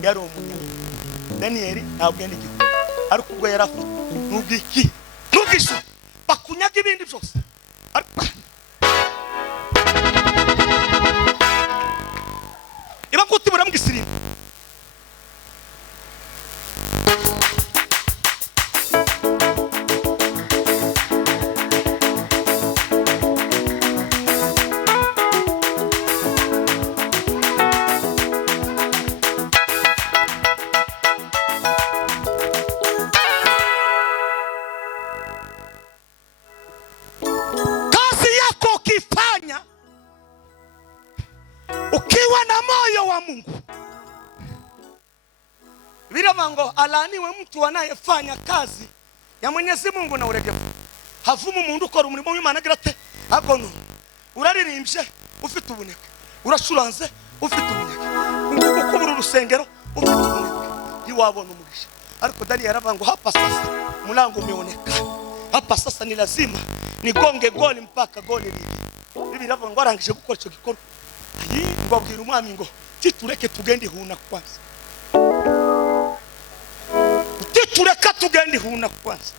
yari umunyama, Daniel nta bwene gihugu, ariko ubwo yarafite n'ubwiki n'ubwishu bakunyaga ibindi byose. Iba kuti buramwisirimu ukiwa na moyo wa Mungu. Bila ngo alaniwe mtu anayefanya kazi ya Mwenyezi Mungu na uregevu. Havumu umuntu ukora umurimo w'Imana agira ate agono uraririmbye ufite ubuneke, urashuranze ufite ubuneke, ukubura urusengero ufite ubuneke, ntiwabona umugisha. Ariko Daniel yaravuga ngo hapa sasa mlango umeonekana, hapa sasa ni lazima nigonge goli mpaka goli ligi. Bibi ravuga ngo arangije gukora icyo gikorwa, ayi ngo abwira umwami ngo titureke tugende huna kwanza, titureka tugende huna kwanza,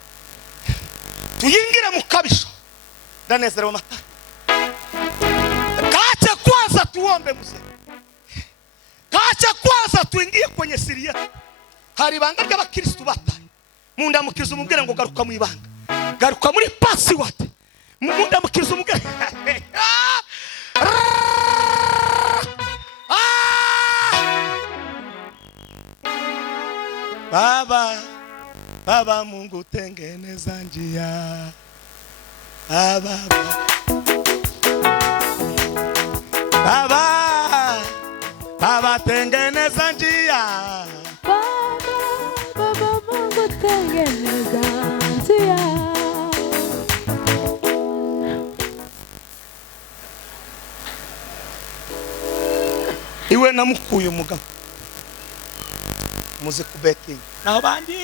tuyingire mu kabisho. Ndanezerewe mata, kaache kwanza tuombe mzee, kaache kwanza tuingie kwenye siri yetu. Hari ibanga ry'abakristo bataye, munda mukiza umubwira ngo garuka mu ibanga, garuka muri password, munda mukiza umubwira Baba, Baba Mungu tengeneza njia. Baba, Baba, Baba tengeneza njia. Baba Mungu tengeneza njia. Iwe namukuye umugabo muze kubeki naho bandi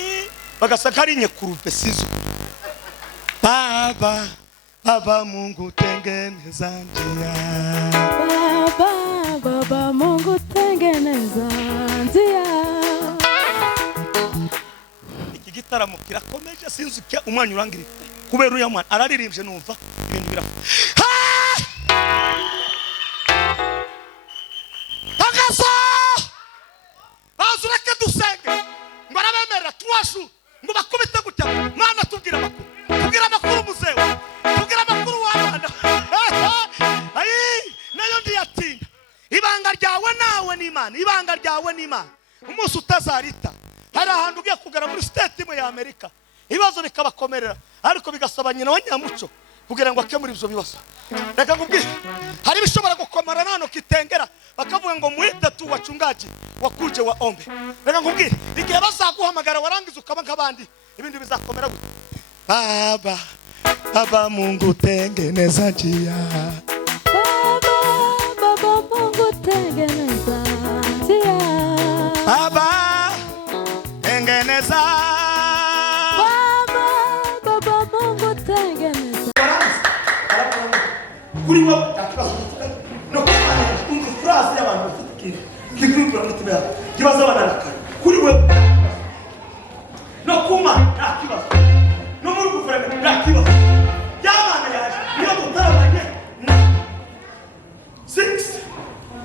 bagasaka ari nyekurupe sizo. Baba, Baba Mungu tengeneza njia. Baba Mungu tengeneza njia. Iki gitaramo kirakomeje sinzi cyo umwanya urangirira kubera uya mwana araririmbye numva ibintu birafa. Bazureke dusenge ngo arabemera tuwashu ngo bakubite gutya. Mana tubwira amakuru muzewe, tubwira amakuru w'abana. Ayi nayo ndiyatinda. Ibanga ryawe nawe ni Imana, ibanga ryawe ni Imana. Umunsi utazarita hari ahantu ugiye kugera muri state imwe ya Amerika, ibibazo bikabakomerera ariko bigasaba nyina wa Nyamuco kugira ngo akemure ibyo bibazo. Reka ngubwire hari bishobora gukomera nano kitengera bakavuga ngo muite tu wachungaji wakuje wa ombe. Reka ngubwire igihe bazaguhamagara warangiza ukaba nk'abandi ibindi bizakomera gute. Baba, Baba Mungu tengeneza njia. Baba Mungu tengeneza njia. Baba tengeneza. Baba Mungu tengeneza. Kuri wo takabazo no kumana ungu phrase y'abantu bafite kigurura mutima yabo kibazo abanaraka kuri we no kuma nakibazo no muri guverinoma nakibazo y'abana yaje niyo mutarabanye na 6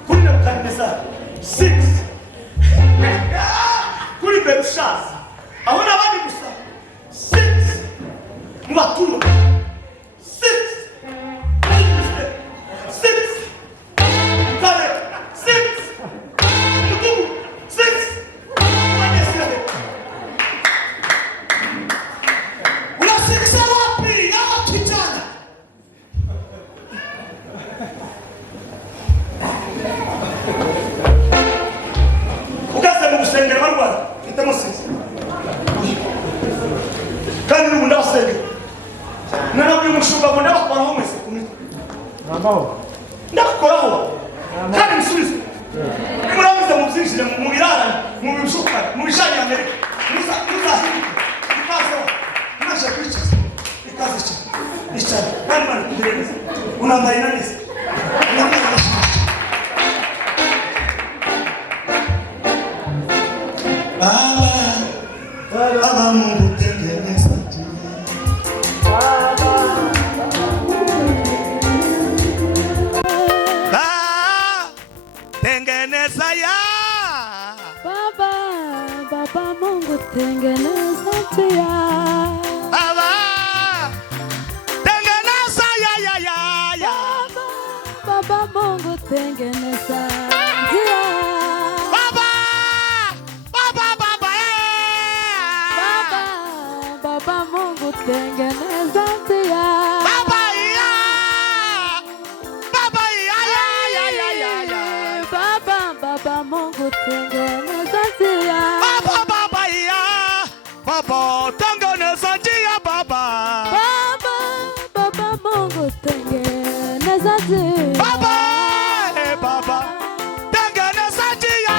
kuri no kanisa 6 kuri Berushas aho nabandi gusa 6 mu baturo 6 utamusize kandi ubu ndasenge narabwiye umushumba ngo ndabakoraho mwese kumwe ndabakoraho kandi musubize nimuramuze mubyinjire mu birarane mu bishukane mu bishanye Amerika muzahirike ikaze mwaje kwicaza ikaze cyane icyane kandi mwana kugereza unambaye neza Baba Mungu tengeneza tengeneza ya Baba Mungu tengeneza njia Baba tengeneza ya Baba Mungu tengeneza njia Baba Mungu tengeneza njia Baba ya Baba Mungu tengeneza njia Baba ya Baba tengeneza njia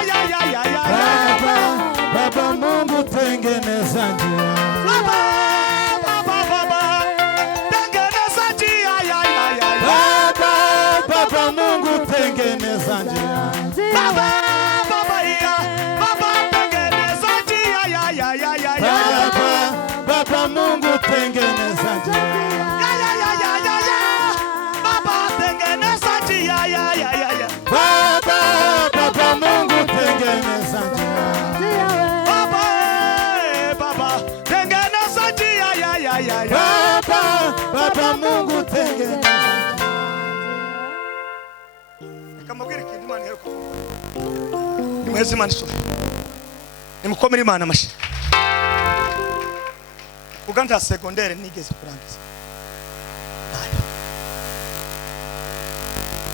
Baba Mungu tengeneza njia Baba tengeneza njia ya Baba Mungu tengeneza njia tengeneza njia ya Baba Mungu tengeneza njia Baba tengeneza njia ya Baba Mungu tengeneza njia Baba tengeneza njia ya Baba Mungu tengeneza njia Baba tengeneza njia ya Baba Mungu tengeneza kamubwira ikintu Imana iheruka nimweze Imana ishoboye nimukomere Imana amashi kuga nta secondaire nigeze kurangiza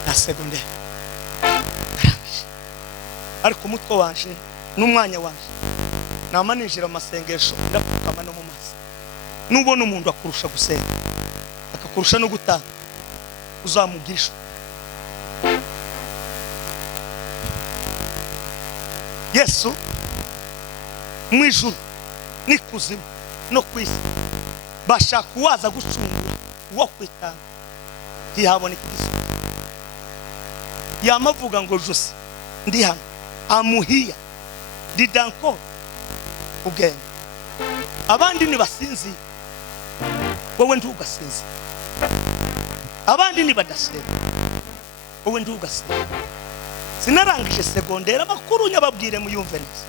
nta secondaire narangije ariko umutwe wanje n'umwanya wanje nama ninjira mu masengesho ndapfukama no mu maso nubona umuntu akurusha gusenga akakurusha no gutanga uzamugisha Yesu mwijuru n'ikuzimu no kwisi bashaka uwaza gucungura uwo kwitanga ntihaboneka igisubizo yamavuga ngo Jose ndi hano amuhiya didanko ugenda abandi nibasinzi wowe ntugasinzi abandi nibadasenga wowe ntugasinzi sinarangije secondaire amakuru nyababwire muyumve neza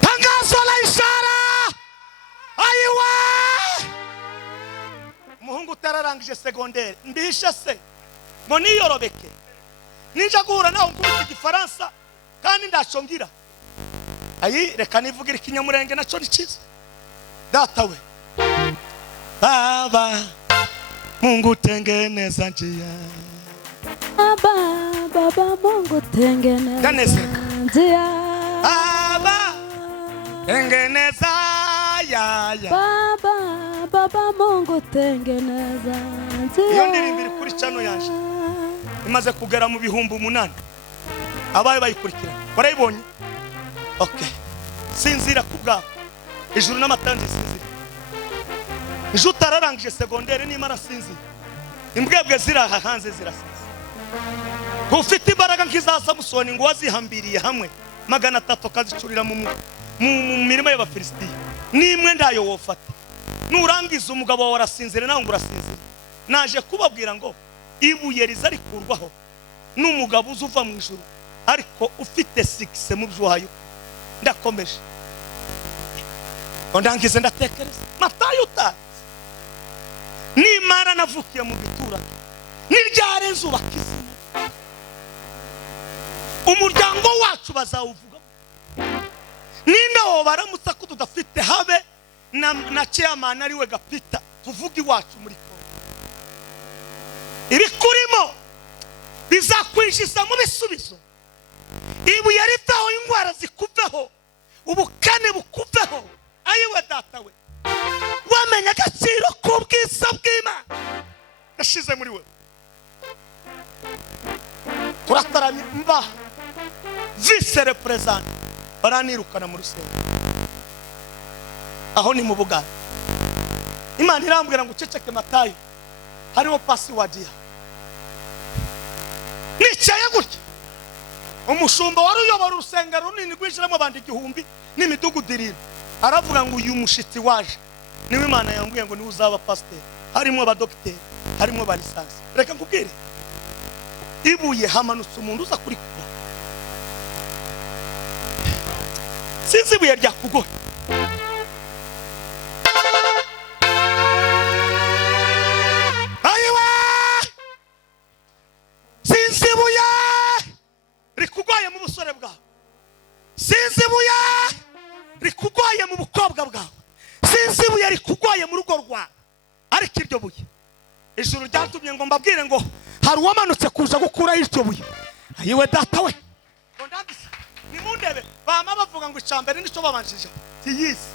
tangazo la ishara ayiwa umuhungu utararangije secondaire ndisha se ngo niyorobeke ninja guhura nawe ngubita igifaransa kandi ndacungira ayi reka nivugira ikinyamurenge naco ni cyiza data we Baba Mungu tengeneza njia Baba Mungu tengeneza njia Baba tengeneza ya Baba Mungu tengeneza njia iyo ndirimbo iri kuri channel yanje imaze kugera mu bihumbi 8 abaye bayikurikira barayibonye okay sinzira kubwa ijuru n'amatanzi sinzira ijuru tararangije secondaire n'imara sinzira imbwebwe ziraha hanze zirasinze ufite imbaraga nk'iza Samusoni ngo wazihambiriye hamwe 300 kazicurira mu mirimo y'Abafilisitiya nimwe ndayo wofata nurangiza umugabo wawe arasinzira nawe ngo urasinzira naje kubabwira ngo ibuye rizarikurwaho n'umugabo uzuva mu ijuru ariko ufite 6 mu byo ndakomeje ondangize ndatekereza Matayo utazi nimara navukiye mu giturage niryarenze ubakiza umuryango wacu bazawuvuga ninde wo baramutsa ko tudafite habe na chairman ariwe Gapita tuvuga iwacu muri Kongo ibikurimo bizakwinjiza mu bisubizo ibuye ritaho ingwara zikuveho ubukane bukuveho. Ayiwe data we, wamenya agaciro k'ubwiza bw'Imana nashize muri we. Turataramye mba vice represent baranirukana mu rusengero aho ni mu Buganda. Imana irambwira ngo uceceke Matayo, hariho password ya nicaye gutya. Umushumba wari uyobora urusengero runini rwinjiramo abandi 1000 n'imidugudu 7 aravuga ngo uyu mushitsi waje niwe Imana yambwiye ngo ni uzaba pastor. Harimo abadokiteri, harimo abalisansi. Reka nkubwire, ibuye hamanutse umuntu uza kurikura. Sinzi ibuye ryakugoye. Ayiwa, sinzi ibuye rikugoye mu busore bwawe. Sinzi ibuye rikugoye mu bukobwa bwawe. Sinzi ibuye rikugoye mu rugo rwawe. Ariko iryo buye ijuru ryatumye ngo mbabwire ngo hari uwamanutse kuza gukura iryo buye. Ayiwe data we, ngo ndandise nimundebe bama bavuga ngo icambere nico babanjije tiyisi.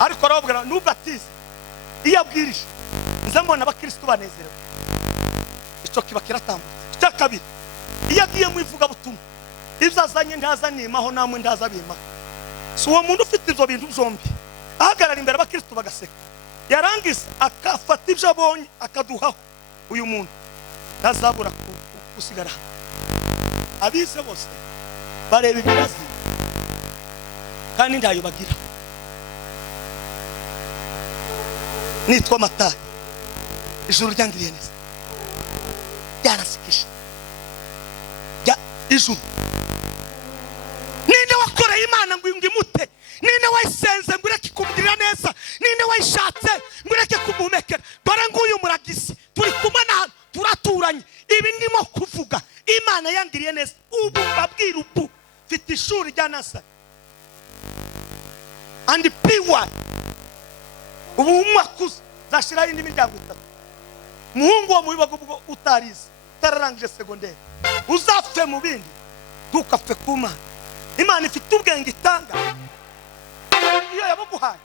Ariko arababwira nubatize iyo abwirije nze mbona abakristo banezerewe, ico kiba kiratambutse. Cya kabiri, iyo agiye mu ivuga butumwa ibyo azanye ntazanimaho namwe ntazabima. Si uwo muntu ufite ibyo bintu byombi ahagarara imbere abakristo bagaseka, yarangiza akafata ibyo abonye akaduhaho, uyu muntu ntazabura gusigara. Abize bose bareba ibirazi kandi ntayo bagira. Nitwa Matayo, ijuru ryangiriye neza, ryarasikisha ijuru. Ninde wakoreye Imana ngo imute? Ninde wayisenze ngo ureke kumugirira neza? Ninde wayishatse ngo ureke kumumekera? Dore nguyu muragize, turi kumwe na turaturanye. Ibi ndimo kuvuga Imana yangiriye neza. Ubu babwira ubu mfite ishuri rya nasa and P1 ubu umwakuze zashira indi miryango 3. Muhungu wo mubibago utarize tararangije secondaire uzapfe mu bindi dukapfe kuma. Imana ifite ubwenge itanga. Iyo yabaguhaye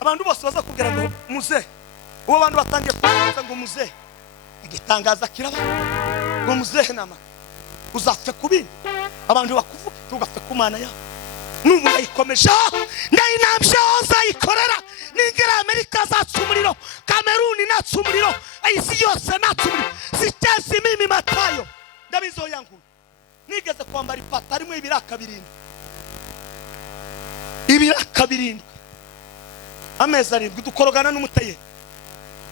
abantu bose baza kugira ngo muze, uwo bantu batangiye kuvuga ngo muze igitangaza kiraba ngo muze nama uzapfe ku bindi. Abantu bakuvuga tugapfe ku Mana yawe. Nubu yayikomeje ndayinambye uzayikorera. Ningira Amerika zatsumuriro, Kameruni natsumuriro, isi yose natsumuriro. Sitezi mimi Matayo ndabizo yangu nigeze kwambara ipata rimwe ibiraka 7 amezi 7 dukorogana n'umutayeri.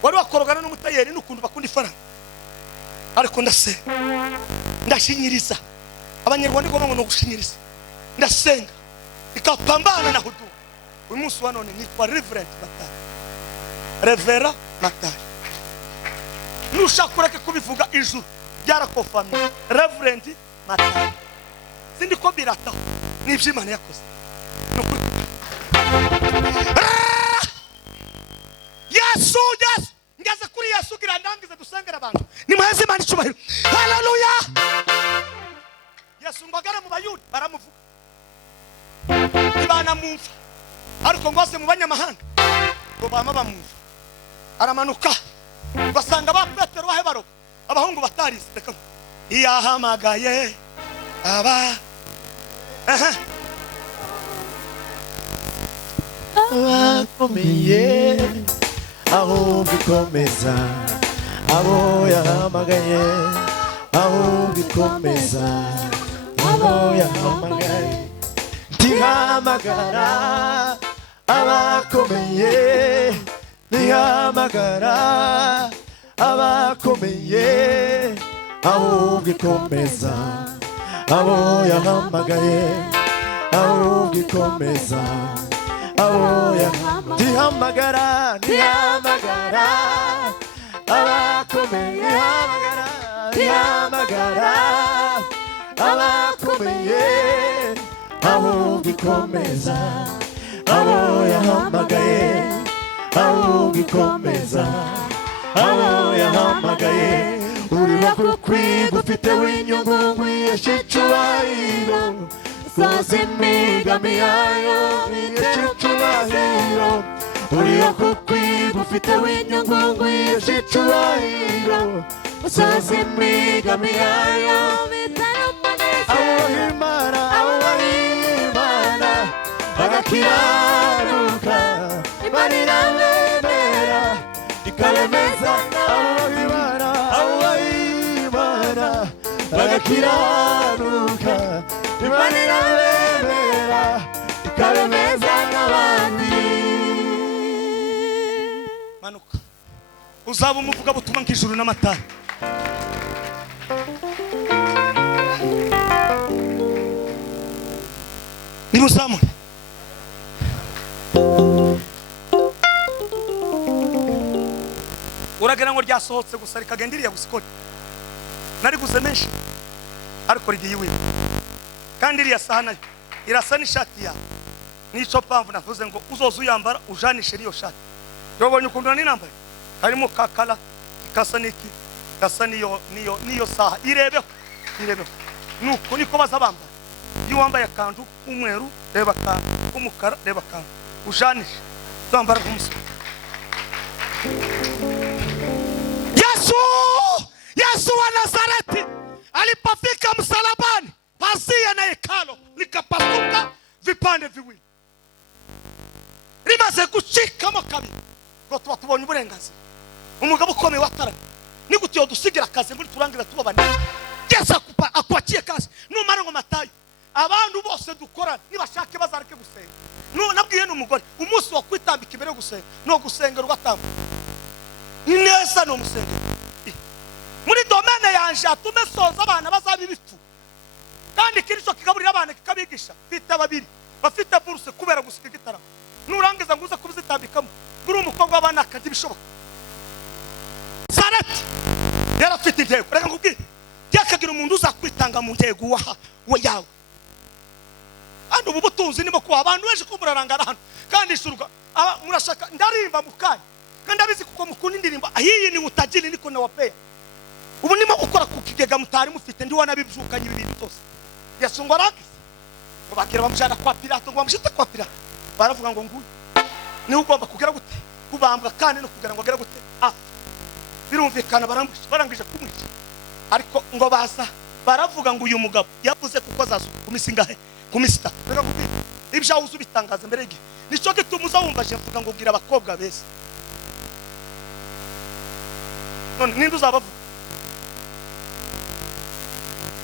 Wari wakorogana n'umutayeri n'ukuntu bakunda ifaranga. Ariko ndashinyiriza abanyarwanda ngo no gushinyiriza, ndasenga ikapambana na hudu. Uyu munsi wa none nitwa Reverend Matayo, Revera Matayo. Nushaka kureke kubivuga ijuru byarakofamye Reverend Matayo. Sindi ko birata nibyo Imana yakoze. Nukuri Yesu ngeze kuri Yesu gira ndangize dusengera abantu. Ni muheze Imana icubahiro. Haleluya. Yesu ngagara mu Bayuda baramuvuga ibana mumva, ariko ngose mu banyamahanga ngo bama bamumva. Aramanuka basanga ba Petero bahe baro abahungu batarize. Reka iyahamagaye aba abakomeye aho bikomeza, abo yahamagaye aho bikomeza, abo yahamagaye. Ndihamagara abakomeye, ndihamagara abakomeye aho bikomeza, abo yahamagaye aho bikomeza, abo yahamagaye. Ndihamagara abakomeye, ndihamagara abakomeye aho bikomeza, abo yahamagaye aho bikomeza, abo yahamagaye. uriho kukwiga ufite w'inyungu ngwiyeshe icyubahiro soza imigami yayo ngwiyeshe icyubahiro uriho kukwiga ufite w'inyungu ngwiyeshe icyubahiro soza imigami yayo Imana bagakiranuka Imana irabemera ikalemeza Imana bagakiranuka Imana irabemera ikalemeza n'abandi manuka uzaba umuvuga butumwa nk'ijuru n'amatara nimuzamure uragira ngo ryasohotse gusa rikagendiriye gusikora nariguze menshi ariko rigiye iwe kandi iriya saha nayo irasa n'ishati yawe nico mpamvu navuze ngo uzoza uyambara ujanishe niyo shati yobonye ukuntu ninambaye harimo kakala kasa niki kasa niyo saha irebeho nuko niko bazabamba iyo wambaye akantu k'umweru reba akantu k'umukara reba akantu ujanishe zambara nk'umusore Yesu wa Nazareti alipofika msalabani pazia na hekalo likapasuka vipande viwili rimaze gucikamo kabiri ngo tuba tubonye uburenganzira umugabo ukomeye watara ni gutiyo dusigira akazi muri turangira tubabane Yesu akwakiye kazi numara ngo Matayo abantu bose dukorana nibashake bazareke gusenga nabwiye n'umugore umunsi wo kwitambika imbere yo gusenga no gusengera ugatamba neza no musenga muri domene yanje atume soza abana bazabi bifu kandi kirisho kigaburira abana kikabigisha bita babiri bafite buruse kubera gusika gitaramo nurangiza nguza kubizitambikamo muri umukobwa w'abana akazi bishoboka Sarati yarafite intego reka ngubwire yakagira umuntu uzakwitanga mu ntego we yawe andi ubu butunzi nimo kwa abantu benshi ko murarangara hano kandi ishuruka murashaka ndarimba mukanya kandi abizi kuko mukunda indirimbo ahiyi ni utajiri niko nawapeya ubu nimo gukora ku kigega mutari mufite ndi wana bibyukanye ibintu byose yasungwa raki ngo bakira bamujana kwa Pilato ngo bamushite kwa Pilato baravuga ngo nguyu ni ugomba kugera gute kubambwa kandi no kugera ngo agera gute birumvikana barangije kumwica ariko ngo baza baravuga ngo uyu mugabo yavuze kuko azazuka kumisingahe kumisita reka kubwira ibyo uzu bitangaza mbere y'igi nico gitumuza wumva je mvuga ngo bwira abakobwa bese none ninde uzabavuga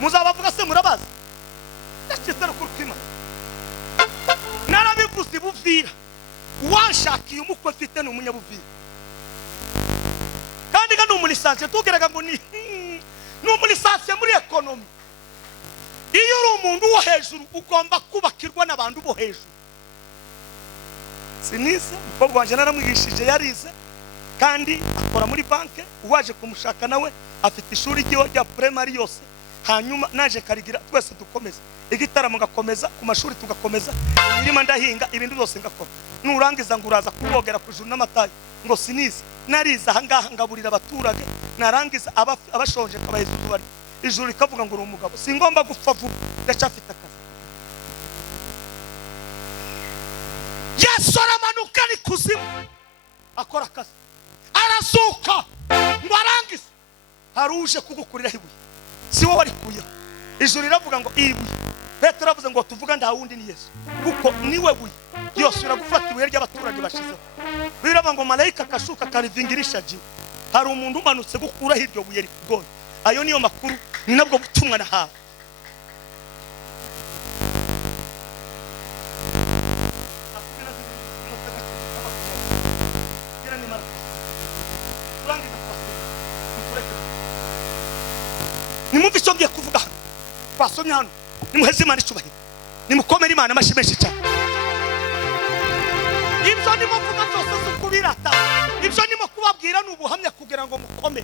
muzabavuga se murabaza yakitera kurukima narabivuze buvira washakiye umukwe mfite n'umunyabuvira kandi ga n'umulisanse tugeraga ngo ni n'umulisanse muri ekonomi iyo uri umuntu wo hejuru ugomba kubakirwa n'abantu bo hejuru sinise ubwo wanje naramwigishije yarize kandi akora muri banke uwaje kumushaka nawe afite ishuri rya primary yose hanyuma naje karigira twese dukomeza igitaramo gakomeza ku mashuri tugakomeza irima ndahinga ibintu byose ngakora nurangiza nguraza kubogera ku juru n'amatayi ngo sinise nariza hangaha ngaburira abaturage narangiza abashonje kabayezuzu bari ijuru rikavuga ngo uri umugabo singomba gupfa vuba ndacafite akazi Yesu aramanuka ni kuzimu akora akazi arazuka ngo arangize haruje kugukurira ibuye si wowe arikuye ijuru riravuga ngo ibuye Petero avuze ngo tuvuga nda wundi ni Yesu kuko niwe buye yose uragufata ibuye ry'abaturage bashizeho biravuga ngo malaika kashuka karivingirisha jiwe hari umuntu umanutse gukura hiryo buye rikugoye ayo niyo makuru ni nabwo butumwa nahawe nimumve icyo ngiye kuvuga hano twasomye hano nimuheze Imana icubahiro nimukomere Imana amashyi menshi cyane ibyo nimo kuvuga byose zukubirata ibyo nimo kubabwira n'ubuhamya kugira ngo mukome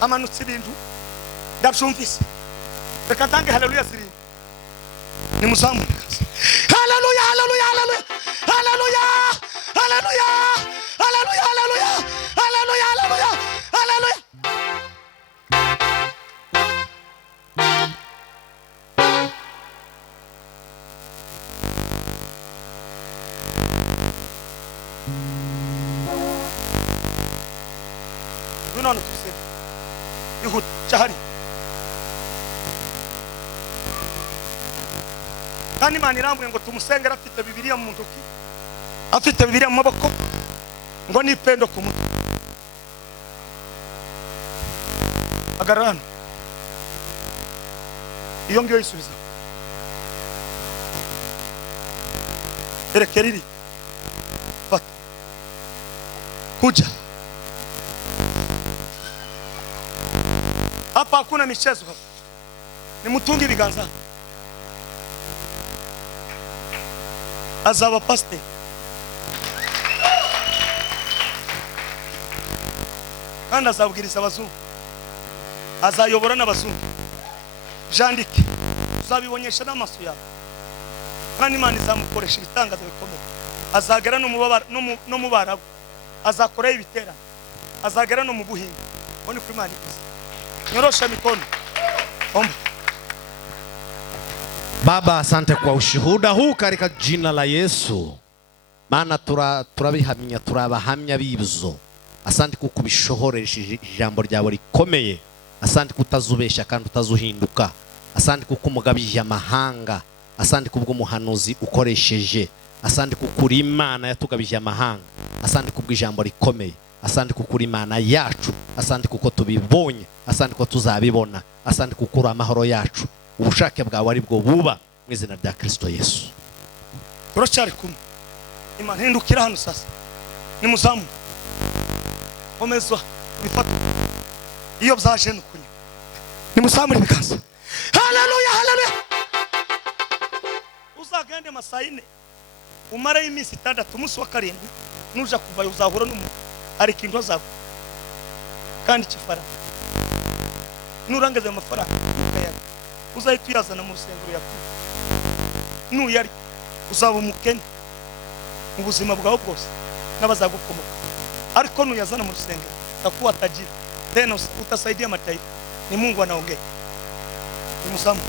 amanutse ibintu ndabyumvise reka ntange haleluya zirindwi nimuzamure haleluya haleluya haleluya haleluya haleluya haleluya haleluya haleluya haleluya haleluya. None tuse ihut cyahari kandi Imana irambuye ngo tumusengera afite Bibiliya mu ntoki, afite Bibiliya mu maboko, ngo ni pendo ku mutwe. Agarana iyo ngiyo yisubiza erekeriri fata kuja hapa, hakuna michezo hapa, ni mtungi biganza. Azaba pastor kandi azabwiriza abazungu, azayobora n'abazungu. Jandike uzabibonyesha n'amaso yawe, kandi Imana izamukoresha ibitangaza bikomeye. Azagera no mu Barabu, azakora ibiterane, azagera no mu Buhinde. Oni ku Imana ikoze. Nyorosha mikono. Omba. Baba, asante kwa ushuhuda huu katika jina la Yesu. Maana turabihamya, turabahamya bibuzo. Asante kuko bishohoresheje ijambo ryawe rikomeye. Asante kutazubesha kandi utazuhinduka. Asante kuko umugabije amahanga. Asante kubwo muhanuzi ukoresheje. Asante kuko uri Imana yatugabije amahanga. Asante kubwo ijambo rikomeye. Asante kuko uri Imana yacu. Asante kuko tubibonye. Asante kuko tuzabibona. Asante kuko uri amahoro yacu. Ubushake bwawe ari bwo buba mu izina rya Kristo Yesu. Turacyari kumwe. Imana hindukira hano sasa. Ni muzamu. Omezwa bifata. Iyo byaje n'ukuri. Ni muzamu ibiganza. Haleluya haleluya. Uzagende masayine. Umara iminsi 6 umunsi wa 7 nuja kuva uzahura n'umuntu ari kintu azago. Kandi kifara. Nurangaze amafaranga ukayari. Uzahita uyazana mu rusengero yakuru. Nuyari uzaba umukene mu buzima bwawe bwose n'abazagukomoka. Ariko nuyazana mu rusengero takuwa tajiri tena utasaidia mataifa. Ni Mungu anaongea. Ni musamu.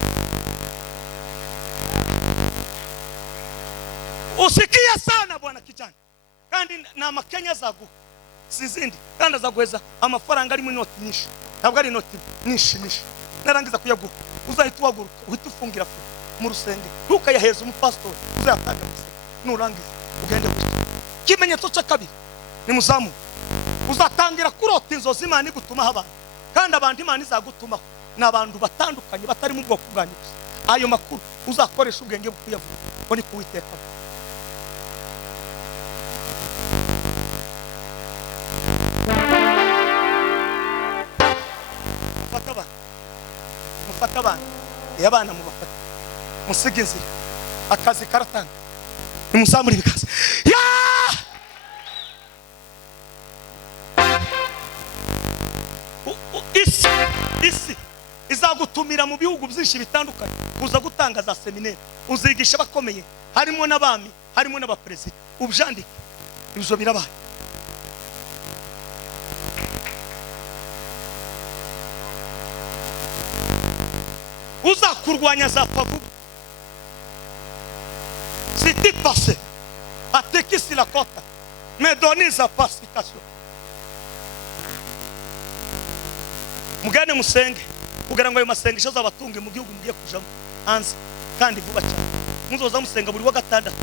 Usikia sana bwana kijana. Kandi na makenya zagu sizindi kandi azaguheza amafaranga ari mu noti nyinshi. Ntabwo ari noti nyinshi. Narangiza kuyaguha uzahita waguruka uhita ufungira mu rusenge ntukayaheza umupastori uzayatanga nurangiza ugende gutya. Kimenyetso cya kabiri ni muzamu uzatangira kurota inzozi Imana igutuma abantu kandi abantu Imana izagutumaho n'abantu batandukanye batari mu bwoko bwanyu gusa. Ayo makuru uzakoresha ubwenge bwo kuyavuga ngo ni kuwiteka. Mufata abana yabana mu bafata musige inzira akazi karatanga nimusamura ibikaza isi izagutumira mu bihugu byinshi bitandukanye uza gutanga za seminari uzigisha bakomeye harimo n'abami harimo n'abaperezida ubjandike ibyo birabaye. Uzakurwanya zapfa vuba. Si tu passes attaquer sur la côte me donner sa pacification. Mugane musenge kugira ngo ayo masengesho azabatunge mu gihugu mugiye kujamo hanze kandi vuba cyane. Muzoza musenga buri wa gatandatu